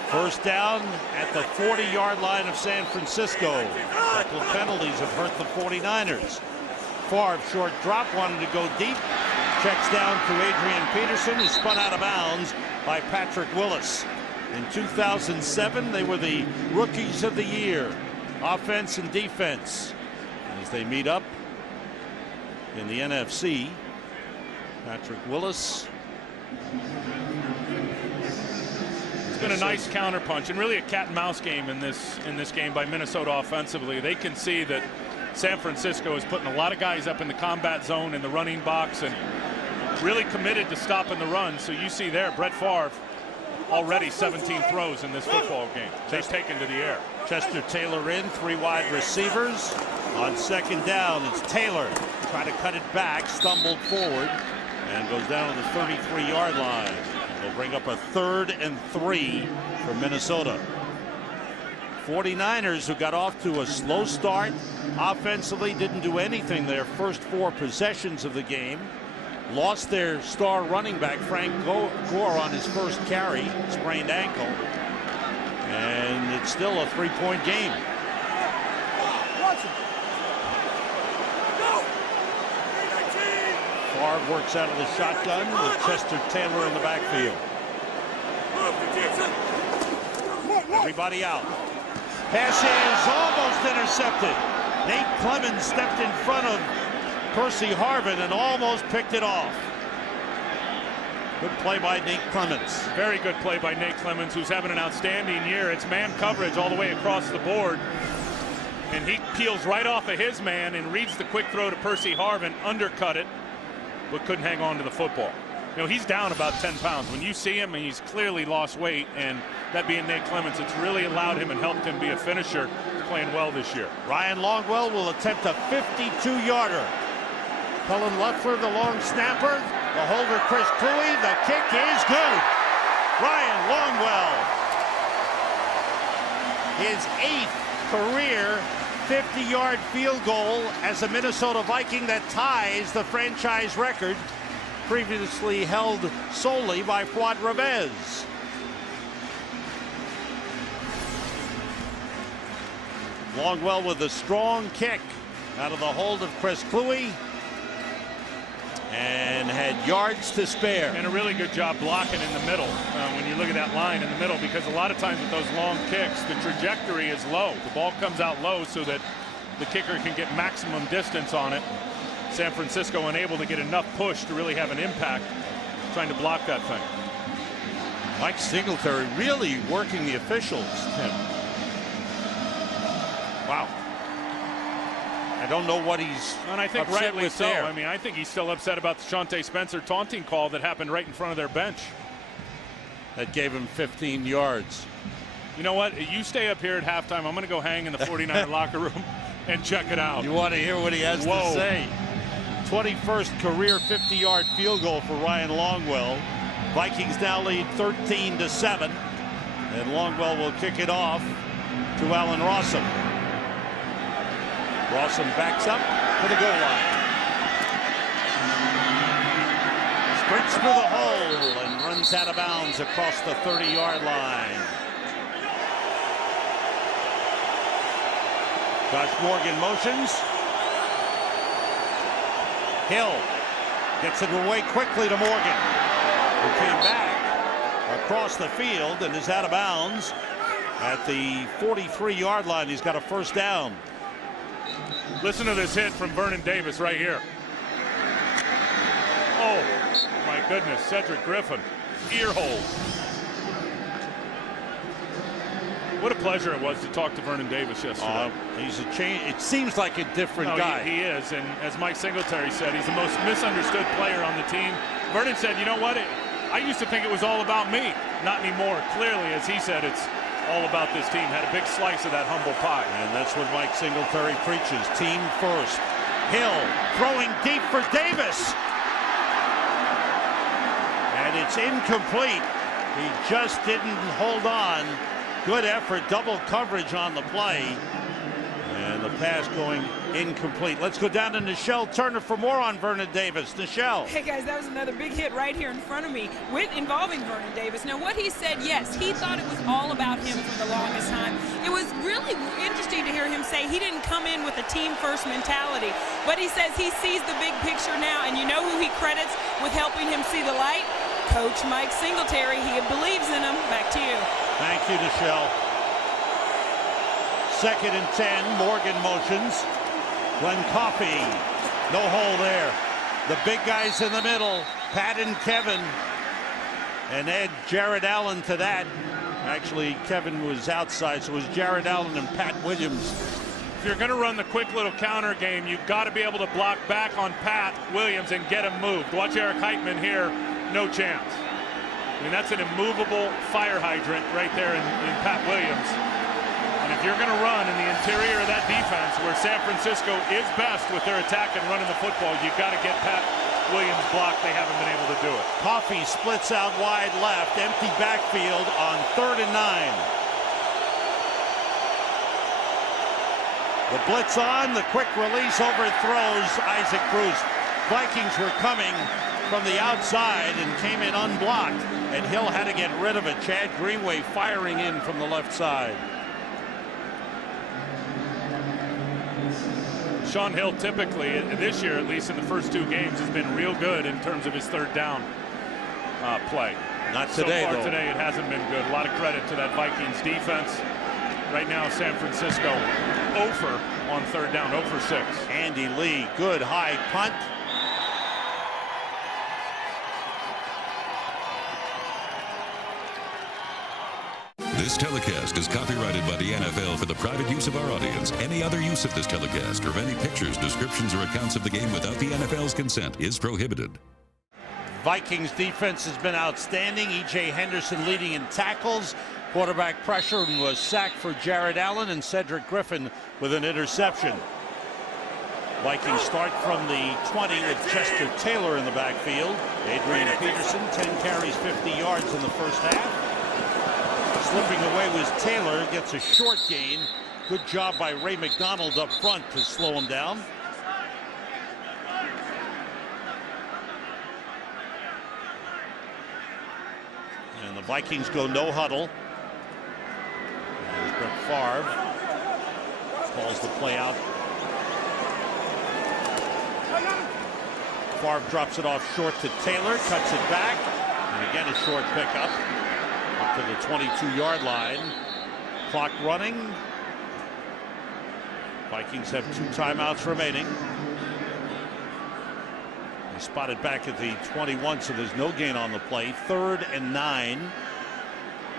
First down at the 40-yard line of San Francisco. A couple of penalties have hurt the 49ers. Favre, short drop, wanted to go deep. Checks down to Adrian Peterson, who spun out of bounds by Patrick Willis. In 2007, they were the rookies of the year, offense and defense. As they meet up in the NFC, Patrick Willis. It's been a nice counterpunch and really a cat and mouse game in this game by Minnesota offensively. They can see that San Francisco is putting a lot of guys up in the combat zone in the running box and really committed to stopping the run. So you see there, Brett Favre already 17 throws in this football game. They've taken to the air. Chester Taylor in, 3 wide receivers. On second down, it's Taylor. Try to cut it back, stumbled forward, and goes down to the 33-yard line. They'll bring up a 3rd and 3 for Minnesota. 49ers, who got off to a slow start offensively, didn't do anything their first 4 possessions of the game. Lost their star running back, Frank Gore, on his first carry, sprained ankle. And it's still a 3-point game. Favre works out of the shotgun with Chester Taylor in the backfield. Everybody out. Pass is almost intercepted. Nate Clemens stepped in front of Percy Harvin and almost picked it off. Good play by Nate Clemens. Very good play by Nate Clemens, who's having an outstanding year. It's man coverage all the way across the board. And he peels right off of his man and reads the quick throw to Percy Harvin, undercut it, but couldn't hang on to the football. You know, he's down about 10 pounds. When you see him, he's clearly lost weight, and that being Nate Clemens, it's really allowed him and helped him be a finisher. He's playing well this year. Ryan Longwell will attempt a 52-yarder. Cullen Loeffler, the long snapper. The holder, Chris Cluey. The kick is good. Ryan Longwell, his 8th career 50-yard field goal as a Minnesota Viking that ties the franchise record previously held solely by Fuad Revez. Longwell with a strong kick out of the hold of Chris Cluey, and had yards to spare. And a really good job blocking in the middle when you look at that line in the middle, because a lot of times with those long kicks, the trajectory is low. The ball comes out low so that the kicker can get maximum distance on it. San Francisco unable to get enough push to really have an impact trying to block that thing. Mike Singletary really working the officials, Tim. Wow. I don't know what he's and I think upset rightly with so. there. I mean, I think he's still upset about the Shawntae Spencer taunting call that happened right in front of their bench. That gave him 15 yards. You know what? You stay up here at halftime. I'm going to go hang in the 49er locker room and check it out. You want to hear what he has to say? 21st career 50-yard field goal for Ryan Longwell. Vikings now lead 13-7, and Longwell will kick it off to Allen Rossum. Rossum backs up to the goal line. Sprints through the hole and runs out of bounds across the 30-yard line. Josh Morgan motions. Hill gets it away quickly to Morgan, who came back across the field and is out of bounds at the 43-yard line. He's got a first down. Listen to this hit from Vernon Davis right here. Oh, my goodness, Cedric Griffin, ear hole. What a pleasure it was to talk to Vernon Davis yesterday. He's a change. It seems like a different guy. He is, and as Mike Singletary said, he's the most misunderstood player on the team. Vernon said, you know what? I used to think it was all about me. Not anymore. Clearly, as he said, it's all about this team. Had a big slice of that humble pie. And that's what Mike Singletary preaches. Team first. Hill throwing deep for Davis. And it's incomplete. He just didn't hold on. Good effort, double coverage on the play. And the pass going incomplete. Let's go down to Nichelle Turner for more on Vernon Davis. Nichelle. Hey guys, that was another big hit right here in front of me involving Vernon Davis. Now what he said, yes, he thought it was all about him for the longest time. It was really interesting to hear him say he didn't come in with a team first mentality, but he says he sees the big picture now, and you know who he credits with helping him see the light? Coach Mike Singletary. He believes in him. Back to you. Thank you, Nichelle. 2nd and 10. Morgan motions. Glenn Coffey. No hole there. The big guys in the middle. Pat and Kevin. And add Jared Allen to that. Actually, Kevin was outside, so it was Jared Allen and Pat Williams. If you're going to run the quick little counter game, you've got to be able to block back on Pat Williams and get him moved. Watch Eric Heitman here. No chance. I mean, that's an immovable fire hydrant right there in Pat Williams. And if you're going to run in the interior of that defense, where San Francisco is best with their attack and running the football, you've got to get Pat Williams blocked. They haven't been able to do it. Coffey splits out wide left, empty backfield on 3rd and 9. The blitz on, the quick release overthrows Isaac Bruce. Vikings were coming from the outside and came in unblocked, and Hill had to get rid of it. Chad Greenway firing in from the left side. Sean Hill typically, this year at least in the first 2 games, has been real good in terms of his 3rd down play. Not today, so far though. Today it hasn't been good. A lot of credit to that Vikings defense. Right now San Francisco 0 for on 3rd down, 0 for 6. Andy Lee, good high punt. This telecast is copyrighted by the NFL for the private use of our audience. Any other use of this telecast or of any pictures, descriptions, or accounts of the game without the NFL's consent is prohibited. Vikings defense has been outstanding. E.J. Henderson leading in tackles. Quarterback pressure was sacked for Jared Allen, and Cedric Griffin with an interception. Vikings start from the 20 with Chester Taylor in the backfield. Adrian Peterson, 10 carries, 50 yards in the first half. Slipping away was Taylor, gets a short gain. Good job by Ray McDonald up front to slow him down. And the Vikings go no huddle. There's Brett Favre. Calls the play out. Favre drops it off short to Taylor, cuts it back. And again, a short pickup. Up to the 22-yard line. Clock running. Vikings have 2 timeouts remaining. They spot it back at the 21, so there's no gain on the play. 3rd and 9.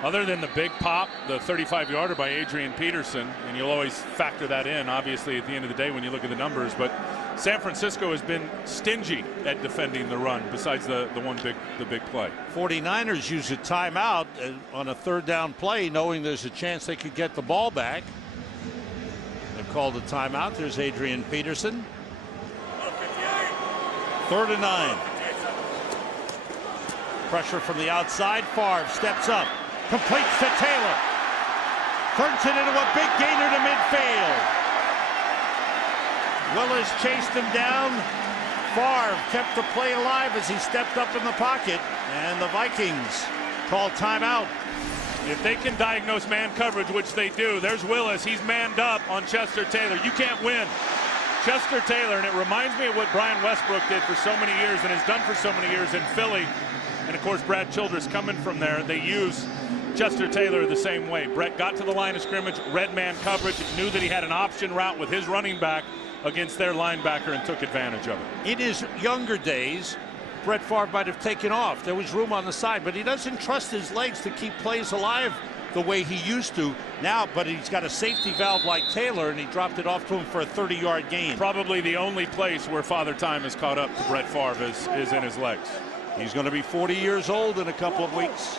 Other than the big pop, the 35-yarder by Adrian Peterson, and you'll always factor that in, obviously, at the end of the day when you look at the numbers, but San Francisco has been stingy at defending the run besides the big play. 49ers use a timeout on a 3rd down play, knowing there's a chance they could get the ball back. They've called a timeout. There's Adrian Peterson. 3rd and 9. Pressure from the outside. Favre steps up. Completes to Taylor. Turns it into a big gainer to midfield. Willis chased him down. Favre kept the play alive as he stepped up in the pocket. And the Vikings call timeout. If they can diagnose man coverage, which they do, there's Willis. He's manned up on Chester Taylor. You can't win. Chester Taylor, and it reminds me of what Brian Westbrook did for so many years and has done for so many years in Philly. And, of course, Brad Childress coming from there. They use Chester Taylor the same way. Brett got to the line of scrimmage, read man coverage, knew that he had an option route with his running back against their linebacker and took advantage of it. In his younger days, Brett Favre might have taken off. There was room on the side, but he doesn't trust his legs to keep plays alive the way he used to now. But he's got a safety valve like Taylor, and he dropped it off to him for a 30-yard gain. Probably the only place where Father Time has caught up to Brett Favre is in his legs. He's going to be 40 years old in a couple of weeks.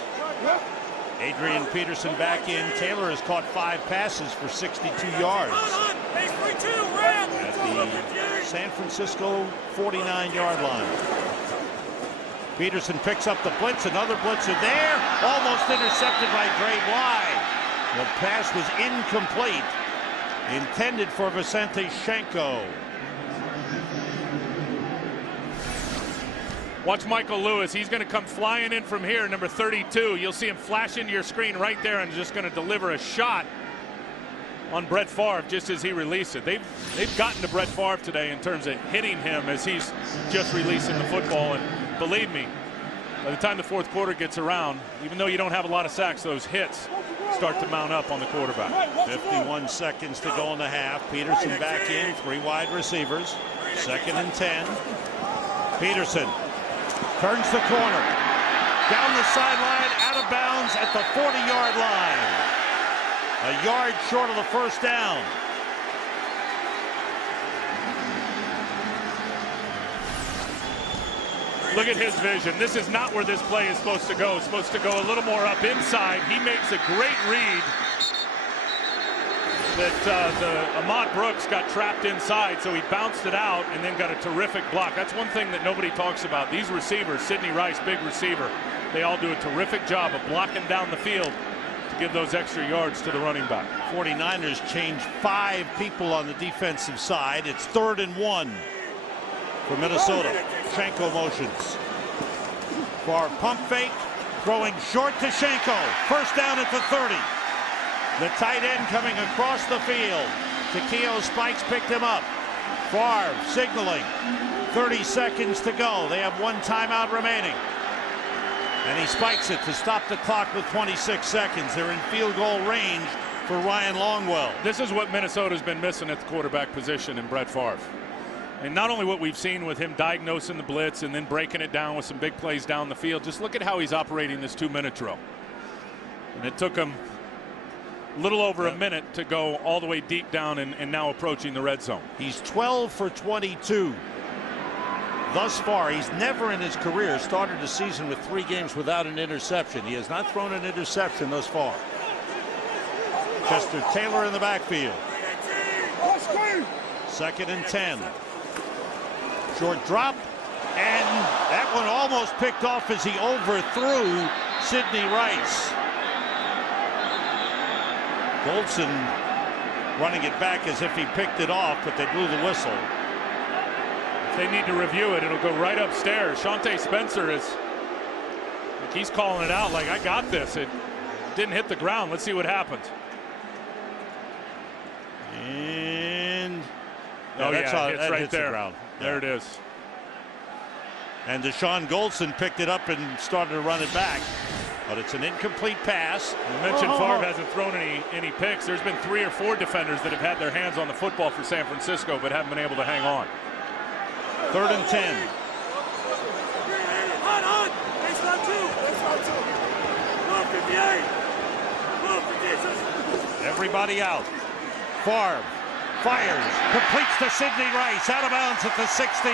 Adrian Peterson back in. Taylor has caught 5 passes for 62 yards. At the San Francisco 49-yard line. Peterson picks up the blitz. Another blitzer there. Almost intercepted by Dre Bly. The pass was incomplete. Intended for Vicente Shenko. Watch Michael Lewis. He's going to come flying in from here, number 32. You'll see him flash into your screen right there and just going to deliver a shot on Brett Favre just as he released it. They've gotten to Brett Favre today in terms of hitting him as he's just releasing the football. And believe me, by the time the fourth quarter gets around, even though you don't have a lot of sacks, those hits start to mount up on the quarterback. 51 seconds to go in the half. Peterson back in, 3 wide receivers. 2nd and 10. Peterson turns the corner. Down the sideline, out of bounds at the 40-yard line. A yard short of the first down. Look at his vision. This is not where this play is supposed to go. It's supposed to go a little more up inside. He makes a great read that Ahmad Brooks got trapped inside, so he bounced it out and then got a terrific block. That's one thing that nobody talks about. These receivers, Sidney Rice, big receiver, they all do a terrific job of blocking down the field to give those extra yards to the running back. 49ers changed 5 people on the defensive side. It's 3rd and 1 for Minnesota. Shenko motions. For pump fake, throwing short to Shenko. First down at the 30. The tight end coming across the field. Takeo Spikes picked him up. Favre signaling. 30 seconds to go. They have 1 timeout remaining. And he spikes it to stop the clock with 26 seconds. They're in field goal range for Ryan Longwell. This is what Minnesota's been missing at the quarterback position in Brett Favre. And not only what we've seen with him diagnosing the blitz and then breaking it down with some big plays down the field, just look at how he's operating this 2-minute drill. And it took him a little over a minute to go all the way deep down and now approaching the red zone. He's 12 for 22 thus far. He's never in his career started a season with 3 games without an interception. He has not thrown an interception thus far. Chester Taylor in the backfield. 2nd and 10. Short drop, and that one almost picked off as he overthrew Sidney Rice. Goldson running it back as if he picked it off, but they blew the whistle. If they need to review it, it'll go right upstairs. Shante Spencer he's calling it out like, I got this. It didn't hit the ground. Let's see what happens. And it's right there. The there it is. And Deshaun Goldson picked it up and started to run it back. But it's an incomplete pass. You mentioned Favre hasn't thrown any picks. There's been 3 or 4 defenders that have had their hands on the football for San Francisco but haven't been able to hang on. 3rd and 10. Everybody out. Favre fires, completes to Sidney Rice, out of bounds at the 16.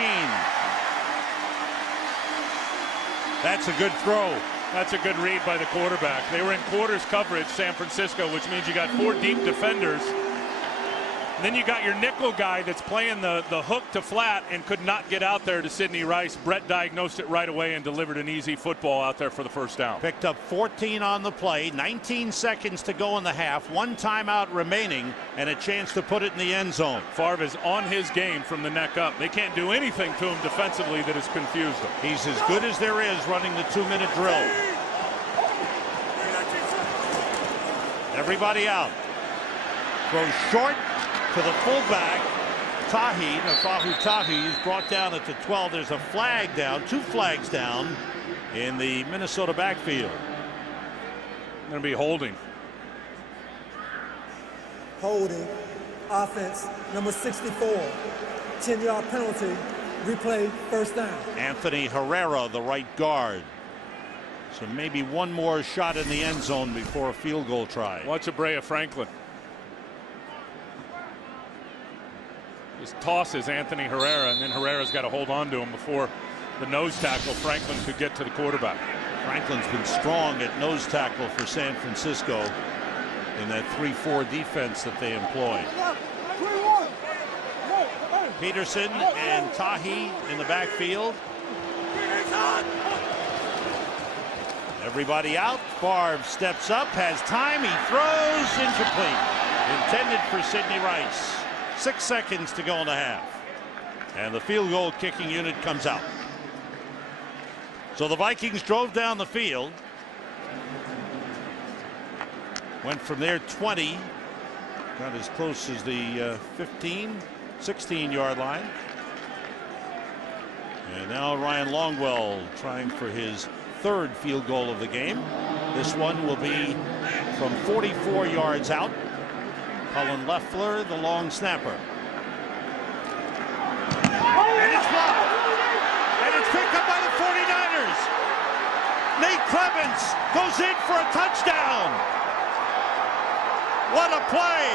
That's a good throw. That's a good read by the quarterback. They were in quarters coverage, San Francisco, which means you got 4 deep defenders. And then you got your nickel guy that's playing the hook to flat and could not get out there to Sidney Rice. Brett diagnosed it right away and delivered an easy football out there for the first down. Picked up 14 on the play, 19 seconds to go in the half, 1 timeout remaining, and a chance to put it in the end zone. Favre is on his game from the neck up. They can't do anything to him defensively that has confused him. He's as good as there is running the 2-minute drill. Everybody out. Throws short to the fullback. Tahi is brought down at the 12. There's a flag down, 2 flags down in the Minnesota backfield. Going to be holding. Holding. Offense, number 64. 10-yard penalty. Replay, first down. Anthony Herrera, the right guard. So maybe one more shot in the end zone before a field goal try. Watch Abrea Franklin. Just tosses Anthony Herrera, and then Herrera's got to hold on to him before the nose tackle Franklin could get to the quarterback. Franklin's been strong at nose tackle for San Francisco in that 3-4 defense that they employ. Peterson and Tahi in the backfield. Everybody out. Favre steps up, has time, he throws, incomplete. Intended for Sidney Rice. 6 seconds to go in the half. And the field goal kicking unit comes out. So the Vikings drove down the field. Went from there 20. Got as close as the 16-yard line. And now Ryan Longwell trying for his 3rd field goal of the game. This one will be from 44 yards out. Cullen Loeffler, the long snapper. And it's blocked. And it's picked up by the 49ers. Nate Clements goes in for a touchdown. What a play.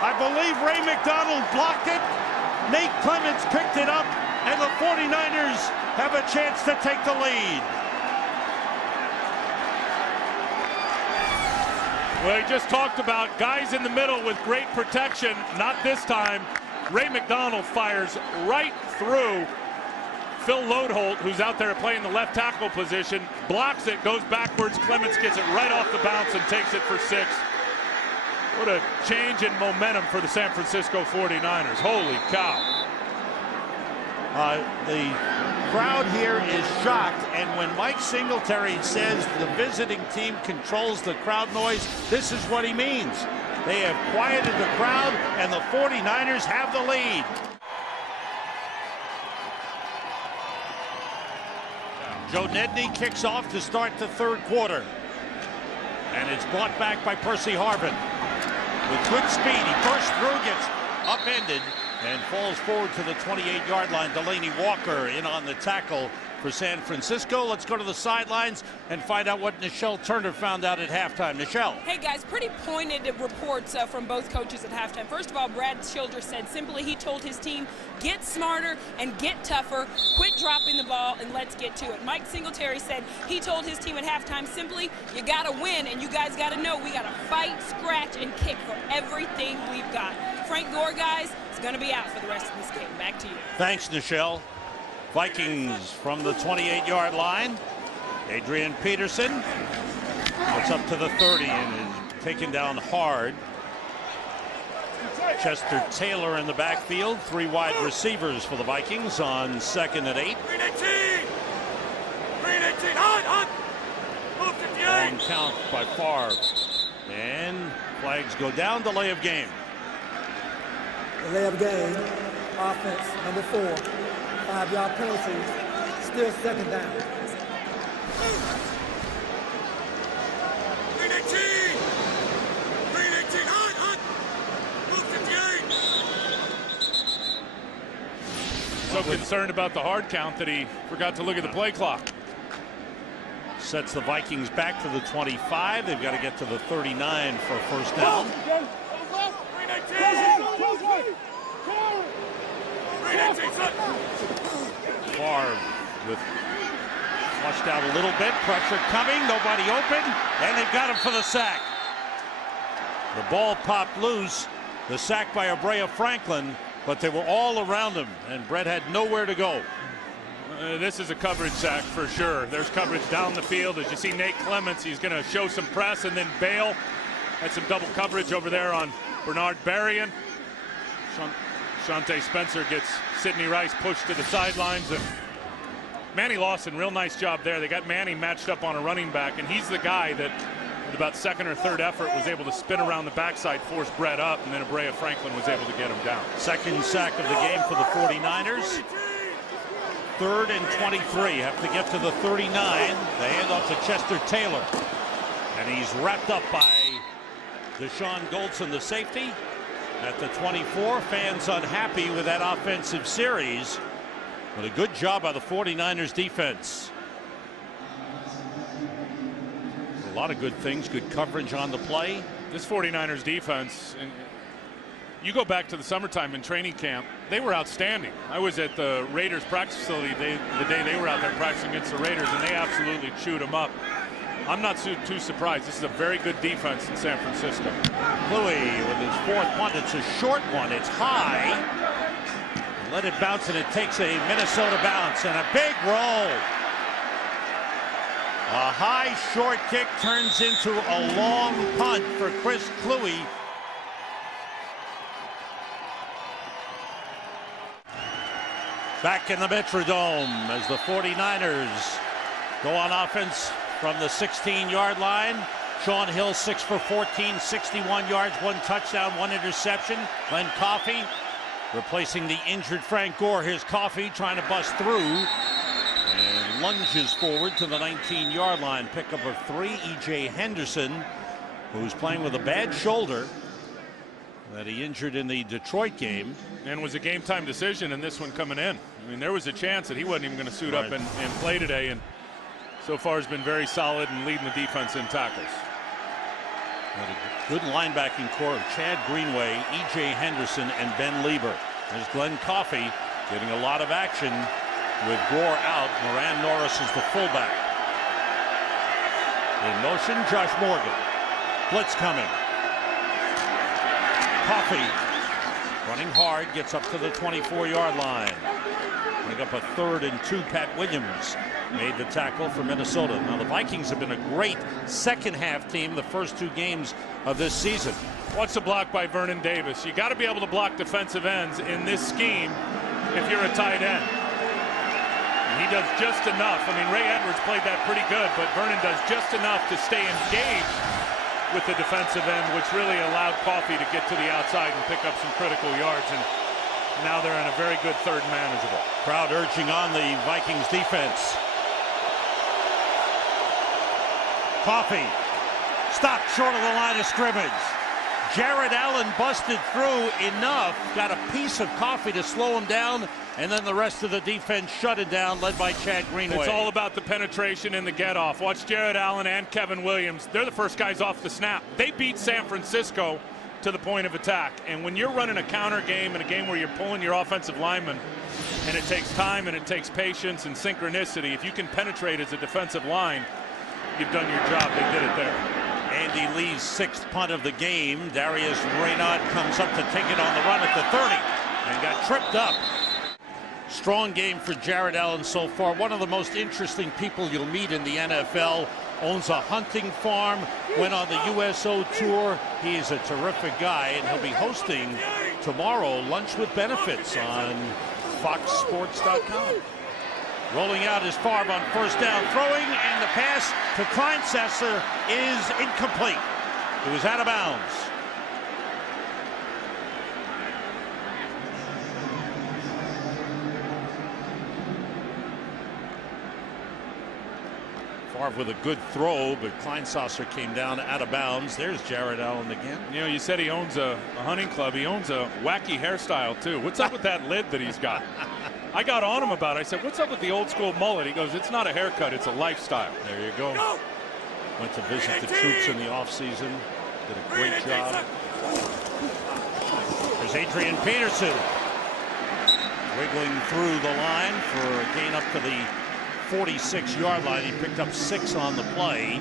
I believe Ray McDonald blocked it. Nate Clements picked it up, and the 49ers have a chance to take the lead. Well, he just talked about guys in the middle with great protection. Not this time. Ray McDonald fires right through Phil Lodeholt, who's out there playing the left tackle position, blocks it, goes backwards. Clements gets it right off the bounce and takes it for 6. What a change in momentum for the San Francisco 49ers. Holy cow. The crowd here is shocked, and when Mike Singletary says the visiting team controls the crowd noise, this is what he means. They have quieted the crowd, and the 49ers have the lead. Joe Nedney kicks off to start the 3rd quarter. And it's brought back by Percy Harvin. With good speed, he bursts through, gets upended, and falls forward to the 28-yard line. Delaney Walker in on the tackle for San Francisco. Let's go to the sidelines and find out what Nichelle Turner found out at halftime. Nichelle. Hey guys, pretty pointed reports from both coaches at halftime. First of all, Brad Childress said simply he told his team, get smarter and get tougher, quit dropping the ball, and let's get to it. Mike Singletary said he told his team at halftime simply, you got to win, and you guys got to know we got to fight, scratch, and kick for everything we've got. Frank Gore, guys, is going to be out for the rest of this game. Back to you. Thanks, Nichelle. Vikings from the 28-yard line. Adrian Peterson gets up to the 30 and is taken down hard. Chester Taylor in the backfield. 3 wide receivers for the Vikings on 2nd and 8. Long count by Favre. And flags go down. Delay of game. Delay of game. Offense, number 4. 5-yard penalty. Still 2nd down. So concerned about the hard count that he forgot to look at the play clock. Sets the Vikings back to the 25. They've got to get to the 39 for a first down. Favre with flushed out a little bit. Pressure coming. Nobody open. And they've got him for the sack. The ball popped loose. The sack by Abrea Franklin. But they were all around him. And Brett had nowhere to go. This is a coverage sack for sure. There's coverage down the field. As you see Nate Clements, he's going to show some press and then bail. Had some double coverage over there on Bernard Berrien. Shante Spencer gets Sidney Rice pushed to the sidelines. And Manny Lawson, real nice job there. They got Manny matched up on a running back, and he's the guy that with about second or third effort, was able to spin around the backside, force Brett up, and then Abrea Franklin was able to get him down. Second sack of the game for the 49ers. 3rd and 23. Have to get to the 39. They hand off to Chester Taylor. And he's wrapped up by Deshaun Goldson, the safety. At the 24, fans unhappy with that offensive series. But a good job by the 49ers defense. A lot of good things, good coverage on the play. This 49ers defense, and you go back to the summertime in training camp, they were outstanding. I was at the Raiders practice facility the day they were out there practicing against the Raiders, and they absolutely chewed them up. I'm not too surprised. This is a very good defense in San Francisco. Louis with his 4th punt. It's a short one. It's high. Let it bounce, and it takes a Minnesota bounce, and a big roll. A high short kick turns into a long punt for Chris Kluwe. Back in the Metrodome as the 49ers go on offense from the 16-yard line. Sean Hill 6 for 14, 61 yards, 1 touchdown, 1 interception. Glenn Coffey replacing the injured Frank Gore. Here's Coffey trying to bust through and lunges forward to the 19-yard line. Pickup of 3. E.J. Henderson, who's playing with a bad shoulder that he injured in the Detroit game. And was a game-time decision in this one coming in. I mean, there was a chance that he wasn't even going to suit up and play today, and so far has been very solid and leading the defense in tackles. Good linebacking core of Chad Greenway, E.J. Henderson, and Ben Lieber. There's Glenn Coffey getting a lot of action with Gore out. Moran Norris is the fullback. In motion, Josh Morgan. Blitz coming. Coffey running hard, gets up to the 24-yard line. Bring up a 3rd and 2. Pat Williams made the tackle for Minnesota. Now the Vikings have been a great second half team the first 2 games of this season. Watch the block by Vernon Davis. You got to be able to block defensive ends in this scheme if you're a tight end. He does just enough. I mean, Ray Edwards played that pretty good, but Vernon does just enough to stay engaged with the defensive end, which really allowed Coffey to get to the outside and pick up some critical yards. And now they're in a very good 3rd and manageable. Crowd urging on the Vikings defense. Coffey stopped short of the line of scrimmage. Jared Allen busted through enough, got a piece of Coffey to slow him down, and then the rest of the defense shut it down, led by Chad Greenway. It's all about the penetration and the get-off. Watch Jared Allen and Kevin Williams. They're the first guys off the snap. They beat San Francisco to the point of attack. And when you're running a counter game in a game where you're pulling your offensive lineman, and it takes time and it takes patience and synchronicity, if you can penetrate as a defensive line, you've done your job. They did it there. Andy Lee's 6th punt of the game. Darius Raynaud comes up to take it on the run at the 30 and got tripped up. Strong game for Jared Allen so far. One of the most interesting people you'll meet in the NFL. Owns a hunting farm, went on the USO tour. He is a terrific guy, and he'll be hosting tomorrow Lunch with Benefits on FoxSports.com. Rolling out is Favre on 1st down, throwing, and the pass to Kleinsesser is incomplete. It was out of bounds. Favre with a good throw, but Kleinsesser came down out of bounds. There's Jared Allen again. You know, you said he owns a hunting club. He owns a wacky hairstyle, too. What's up with that lid that he's got? I got on him about it. I said, what's up with the old school mullet? He goes, it's not a haircut, it's a lifestyle. There you go. Went to visit the troops in the offseason. Did a great job. There's Adrian Peterson wiggling through the line for a gain up to the 46-yard line. He picked up 6 on the play.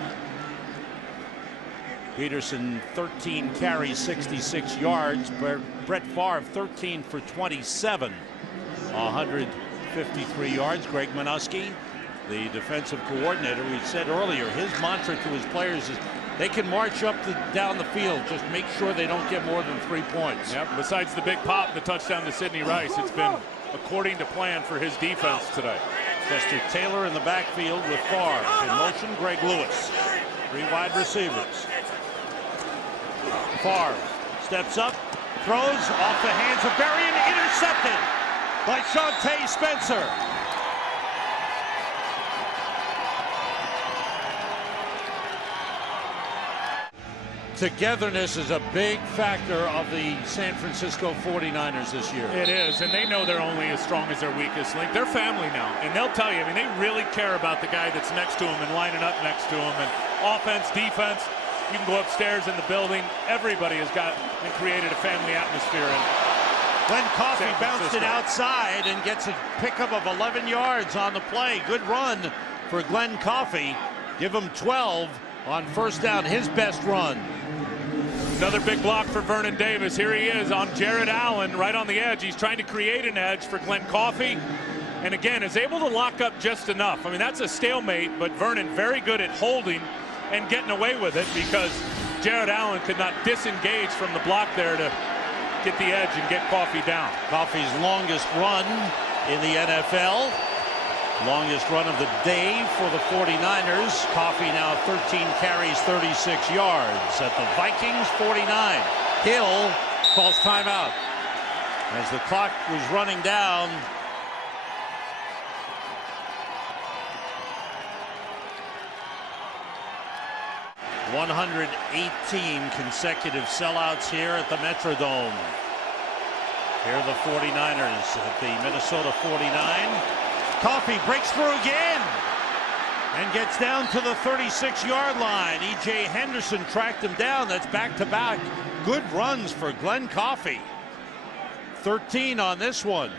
Peterson 13 carries, 66 yards. Brett Favre 13 for 27. 153 yards. Greg Minuski, the defensive coordinator, we said earlier, his mantra to his players is they can march up down the field. Just make sure they don't get more than 3 points. Yep. Besides the big pop, the touchdown to Sidney Rice, it's been according to plan for his defense today. Chester Taylor in the backfield with Favre. In motion, Greg Lewis. Three wide receivers. Favre steps up, throws off the hands of Berrien, intercepted by Shante Spencer. Togetherness is a big factor of the San Francisco 49ers this year. It is, and they know they're only as strong as their weakest link. They're family now, and they'll tell you, I mean, they really care about the guy that's next to them and lining up next to him. And offense, defense, you can go upstairs in the building. Everybody has got and created a family atmosphere. And Glenn Coffey bounced it outside and gets a pickup of 11 yards on the play. Good run for Glenn Coffey. Give him 12 on first down, his best run. Another big block for Vernon Davis. Here he is on Jared Allen, right on the edge. He's trying to create an edge for Glenn Coffey. And again, is able to lock up just enough. I mean, that's a stalemate, but Vernon very good at holding and getting away with it because Jared Allen could not disengage from the block there to get the edge and get Coffey down. Coffey's longest run in the NFL. Longest run of the day for the 49ers. Coffey now 13 carries, 36 yards at the Vikings 49. Hill calls timeout as the clock was running down. ...118 consecutive sellouts here at the Metrodome. Here are the 49ers at the Minnesota 49. Coffey breaks through again and gets down to the 36-yard line. E.J. Henderson tracked him down. That's back-to-back good runs for Glenn Coffey. 13 on this one.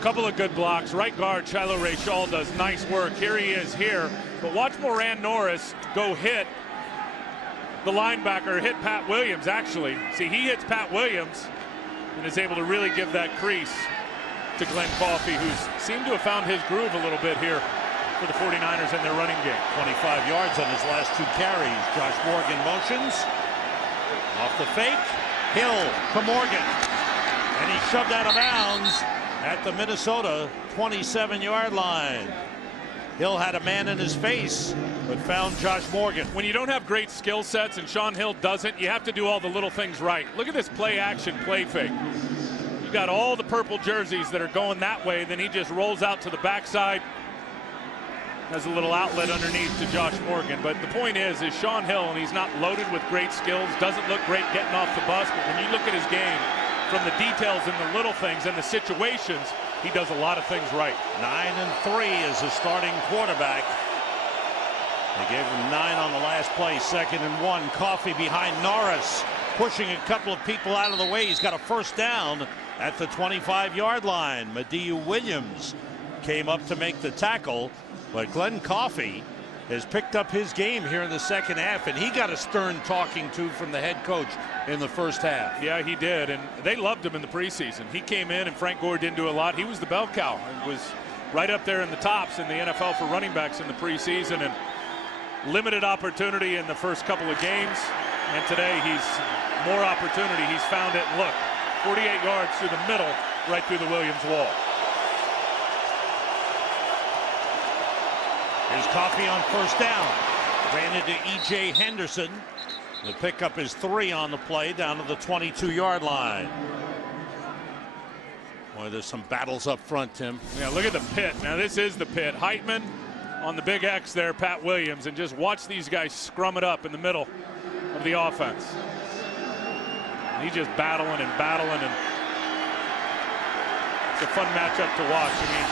Couple of good blocks. Right guard Shiloh Ray Shaw does nice work. Here he is here. But watch Moran Norris go hit the linebacker, hit Pat Williams actually. See, he hits Pat Williams and is able to really give that crease to Glenn Coffey, who's seemed to have found his groove a little bit here for the 49ers in their running game. 25 yards on his last two carries. Josh Morgan motions. Off the fake. Hill to Morgan. And he shoved out of bounds at the Minnesota 27-yard line. Hill had a man in his face, but found Josh Morgan. When you don't have great skill sets, and Sean Hill doesn't, you have to do all the little things right. Look at this play action, play fake. Got all the purple jerseys that are going that way, then he just rolls out to the backside, has a little outlet underneath to Josh Morgan. But the point is Sean Hill, and he's not loaded with great skills, doesn't look great getting off the bus, but when you look at his game from the details and the little things and the situations, he does a lot of things right. 9-3 as a starting quarterback. They gave him 9 on the last play. 2nd and 1. Coffey behind Norris, pushing a couple of people out of the way. He's got a first down at the 25-yard line. Madieu Williams came up to make the tackle, but Glenn Coffey has picked up his game here in the second half, and he got a stern talking to from the head coach in the first half. Yeah, he did, and they loved him in the preseason. He came in, and Frank Gore didn't do a lot. He was the bell cow. He was right up there in the tops in the NFL for running backs in the preseason, and limited opportunity in the first couple of games, and today he's more opportunity. He's found it. Look, 48 yards through the middle, right through the Williams wall. Here's Coffey on first down. Ran into E.J. Henderson. The pickup is 3 on the play down to the 22-yard line. Boy, there's some battles up front, Tim. Yeah, look at the pit. Now this is the pit. Heitman on the big X there, Pat Williams, and just watch these guys scrum it up in the middle of the offense. And he's just battling, and it's a fun matchup to watch. I mean,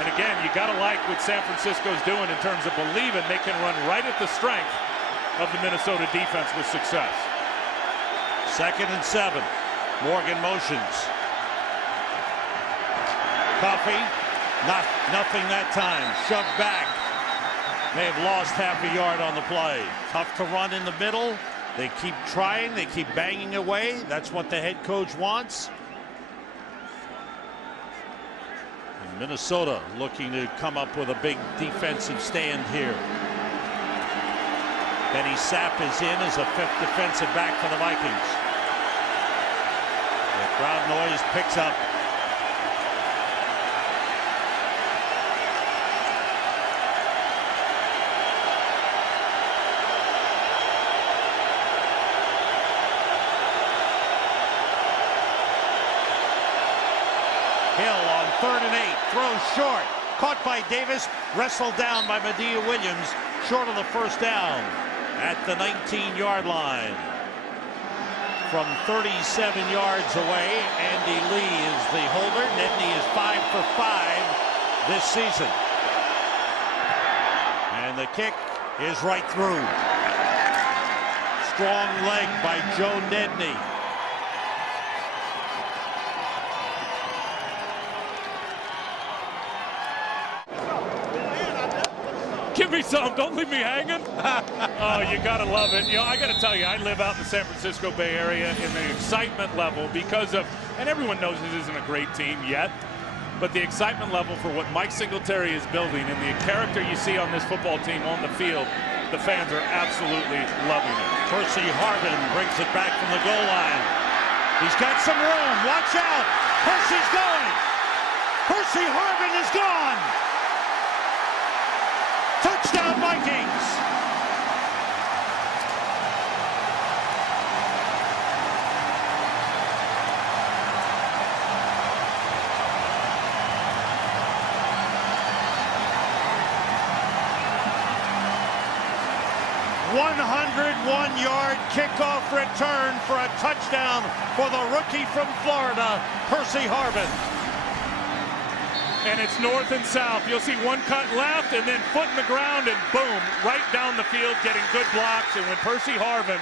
and again, you got to like what San Francisco's doing in terms of believing they can run right at the strength of the Minnesota defense with success. 2nd and 7. Morgan motions. Coffey, nothing that time. Shoved back. May have lost half a yard on the play. Tough to run in the middle. They keep trying. They keep banging away. That's what the head coach wants. And Minnesota looking to come up with a big defensive stand here. Benny Sapp is in as a 5th defensive back for the Vikings. The crowd noise picks up. Hill on 3rd and 8, throws short. Caught by Davis, wrestled down by Medea Williams, short of the first down at the 19-yard line. From 37 yards away, Andy Lee is the holder. Nedney is 5 for 5 this season. And the kick is right through. Strong leg by Joe Nedney. Give me some. Don't leave me hanging. Oh, you got to love it. You know, I got to tell you, I live out in the San Francisco Bay Area, in the excitement level because of, and everyone knows this isn't a great team yet, but the excitement level for what Mike Singletary is building and the character you see on this football team on the field, the fans are absolutely loving it. Percy Harvin brings it back from the goal line. He's got some room. Watch out. Percy's going. Percy Harvin is gone. Touchdown, Vikings! ...101-yard kickoff return for a touchdown for the rookie from Florida, Percy Harvin. And it's north and south. You'll see one cut left and then foot in the ground and boom, right down the field, getting good blocks. And when Percy Harvin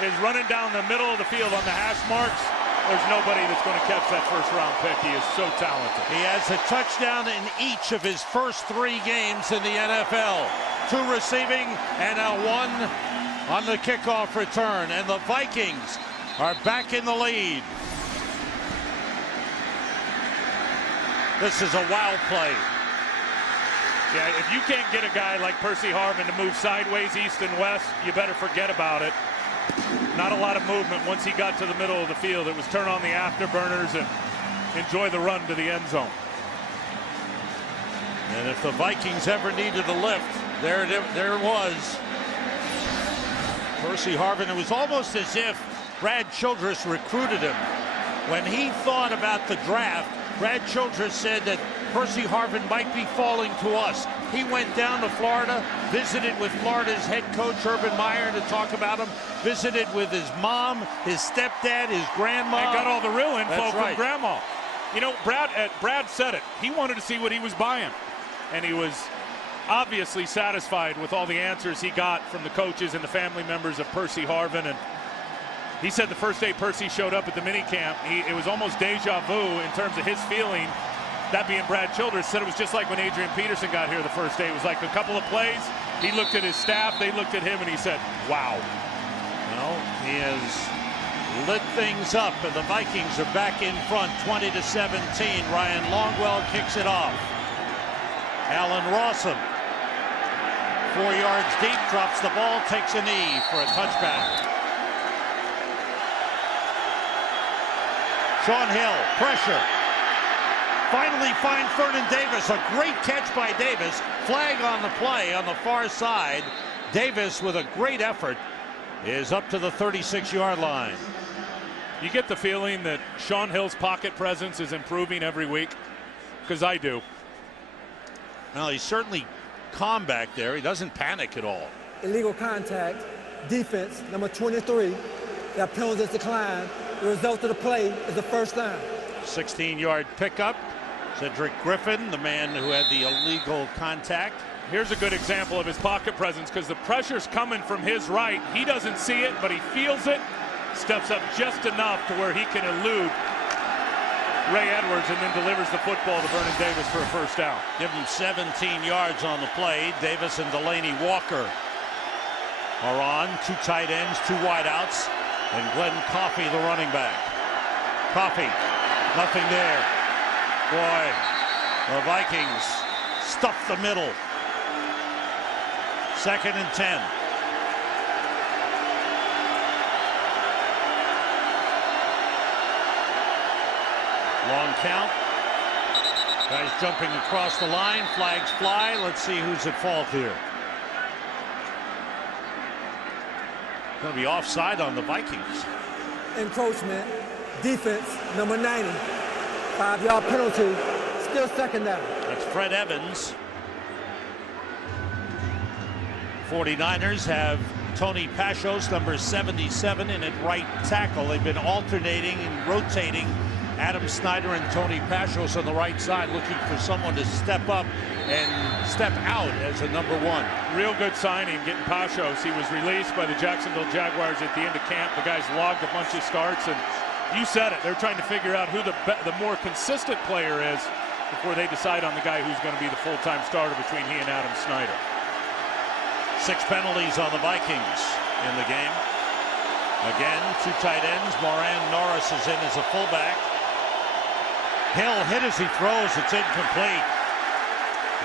is running down the middle of the field on the hash marks, there's nobody that's going to catch that first-round pick. He is so talented. He has a touchdown in each of his first 3 games in the NFL. 2 receiving and now 1 on the kickoff return. And the Vikings are back in the lead. This is a wow play. Yeah, if you can't get a guy like Percy Harvin to move sideways, east and west, you better forget about it. Not a lot of movement once he got to the middle of the field. It was turn on the afterburners and enjoy the run to the end zone. And if the Vikings ever needed a lift, there it was. Percy Harvin, it was almost as if Brad Childress recruited him. When he thought about the draft, Brad Childress said that Percy Harvin might be falling to us. He went down to Florida, visited with Florida's head coach, Urban Meyer, to talk about him, visited with his mom, his stepdad, his grandma. And got all the real info That's from right. Grandma. You know, Brad said it. He wanted to see what he was buying. And he was obviously satisfied with all the answers he got from the coaches and the family members of Percy Harvin. And he said the first day Percy showed up at the minicamp, it was almost deja vu in terms of his feeling. That being Brad Childress, said it was just like when Adrian Peterson got here the first day. It was like a couple of plays. He looked at his staff, they looked at him, and he said, wow. Well, he has lit things up, and the Vikings are back in front, 20-17. Ryan Longwell kicks it off. Allen Rawson, 4 yards deep, drops the ball, takes a knee for a touchback. Sean Hill, pressure. Finally find Vernon Davis. A great catch by Davis. Flag on the play on the far side. Davis, with a great effort, is up to the 36-yard line. You get the feeling that Sean Hill's pocket presence is improving every week? Because I do. Well, he's certainly calm back there. He doesn't panic at all. Illegal contact, defense, number 23. That penalty is declined. The result of the play is the first down. 16-yard pickup. Cedric Griffin, the man who had the illegal contact. Here's a good example of his pocket presence because the pressure's coming from his right. He doesn't see it, but he feels it. Steps up just enough to where he can elude Ray Edwards and then delivers the football to Vernon Davis for a first down. Give him 17 yards on the play. Davis and Delaney Walker are on. 2 tight ends, 2 wideouts, and Glenn Coffey, the running back. Coffey, nothing there. Boy, the Vikings stuff the middle. 2nd and 10. Long count. Guys jumping across the line. Flags fly. Let's see who's at fault here. Going to be offside on the Vikings. Encroachment, defense, number 90. 5-yard penalty, still second down. That's Fred Evans. 49ers have Tony Pashos, number 77, in at right tackle. They've been alternating and rotating Adam Snyder and Tony Pashos on the right side, looking for someone to step up and step out as a number 1. Real good signing, getting Pashos. He was released by the Jacksonville Jaguars at the end of camp. The guys logged a bunch of starts, and you said it. They're trying to figure out who the more consistent player is before they decide on the guy who's going to be the full-time starter between he and Adam Snyder. 6 penalties on the Vikings in the game. Again, 2 tight ends. Moran Norris is in as a fullback. Hill hit as he throws. It's incomplete.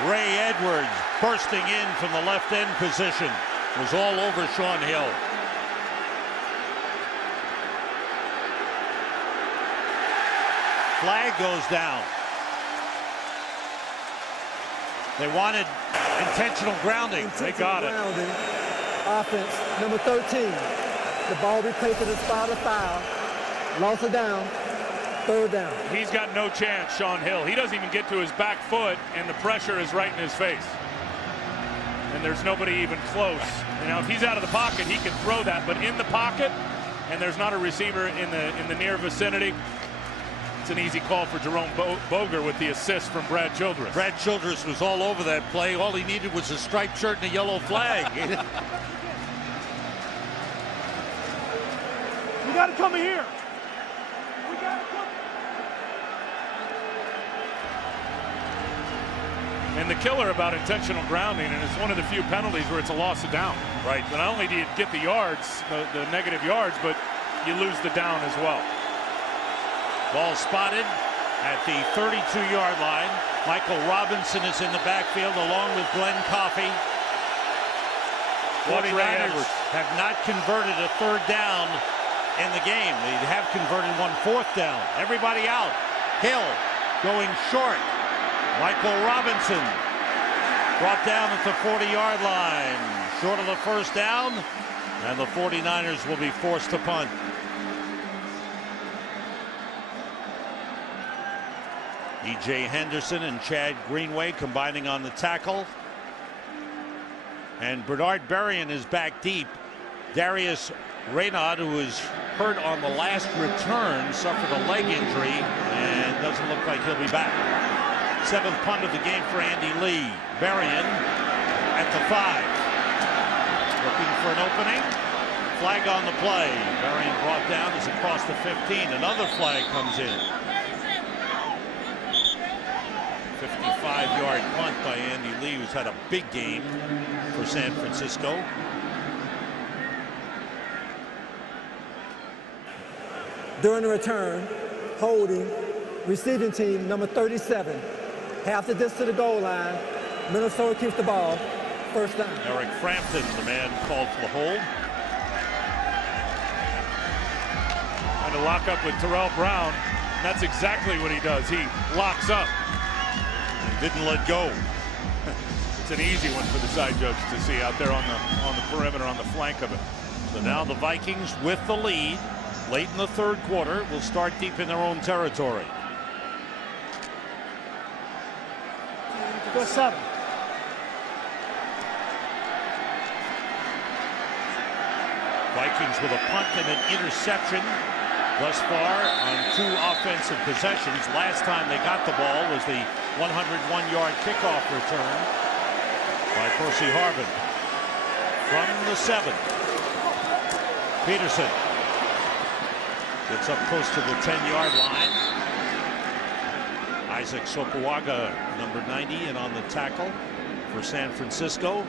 Ray Edwards bursting in from the left end position. Was all over Sean Hill. Flag goes down. They wanted intentional grounding. They got it. Offense, number 13. The ball be placed at the spot of foul. Loss of down. 3rd down. He's got no chance, Sean Hill. He doesn't even get to his back foot, and the pressure is right in his face. And there's nobody even close. You know, if he's out of the pocket, he can throw that. But in the pocket, and there's not a receiver in the near vicinity, it's an easy call for Jerome Boger with the assist from Brad Childress. Brad Childress was all over that play. All he needed was a striped shirt and a yellow flag. We got to come here. And the killer about intentional grounding, and it's one of the few penalties where it's a loss of down. Right. So not only do you get the yards, the negative yards, but you lose the down as well. Ball spotted at the 32-yard line. Michael Robinson is in the backfield along with Glenn Coffey. 49ers have not converted a 3rd down in the game. They have converted 1 4th down. Everybody out. Hill going short. Michael Robinson brought down at the 40-yard line. Short of the 1st down, and the 49ers will be forced to punt. E.J. Henderson and Chad Greenway combining on the tackle. And Bernard Berrien is back deep. Darius Reynaud, who was hurt on the last return, suffered a leg injury and doesn't look like he'll be back. 7th punt of the game for Andy Lee. Berrien at the 5. Looking for an opening. Flag on the play. Berrien brought down as across the 15. Another flag comes in. 55-yard punt by Andy Lee, who's had a big game for San Francisco. During the return, holding, receiving team, number 37. Half the distance to the goal line. Minnesota keeps the ball. 1st down. Eric Frampton, the man called for the hold. Trying to lock up with Terrell Brown. That's exactly what he does. He locks up. Didn't let go. It's an easy one for the side judge to see out there on the perimeter, on the flank of it. So now the Vikings with the lead late in the 3rd quarter will start deep in their own territory. Go 7. Vikings with a punt and an interception thus far on 2 offensive possessions. Last time they got the ball was the 101-yard kickoff return by Percy Harvin. From the 7, Peterson gets up close to the 10-yard line. Isaac Sopoaga, number 90, and on the tackle for San Francisco.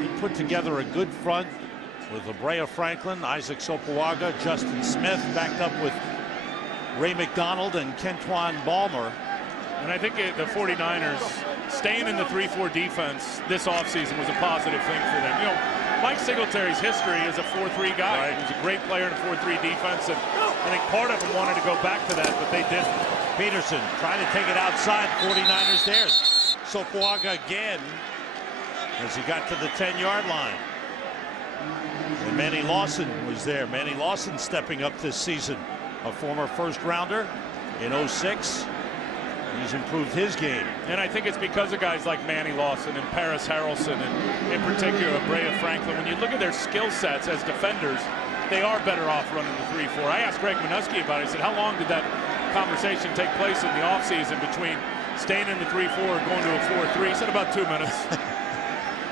He put together a good front with Abrea Franklin, Isaac Sopoaga, Justin Smith, backed up with Ray McDonald and Kentwan Balmer. And I think the 49ers staying in the 3-4 defense this offseason was a positive thing for them. You know, Mike Singletary's history is a 4-3 guy. Right. He was a great player in a 4-3 defense, and I think part of them wanted to go back to that, but they didn't. Peterson trying to take it outside. 49ers there. Sopoaga again as he got to the 10-yard line. And Manny Lawson was there. Manny Lawson stepping up this season, a former 1st rounder. in 06. He's improved his game. And I think it's because of guys like Manny Lawson and Paris Harrelson, and in particular Brea Franklin. When you look at their skill sets as defenders, they are better off running the 3-4. I asked Greg Minuski about it. I said, how long did that conversation take place in the offseason between staying in the 3-4 and going to a 4-3? He said about 2 minutes.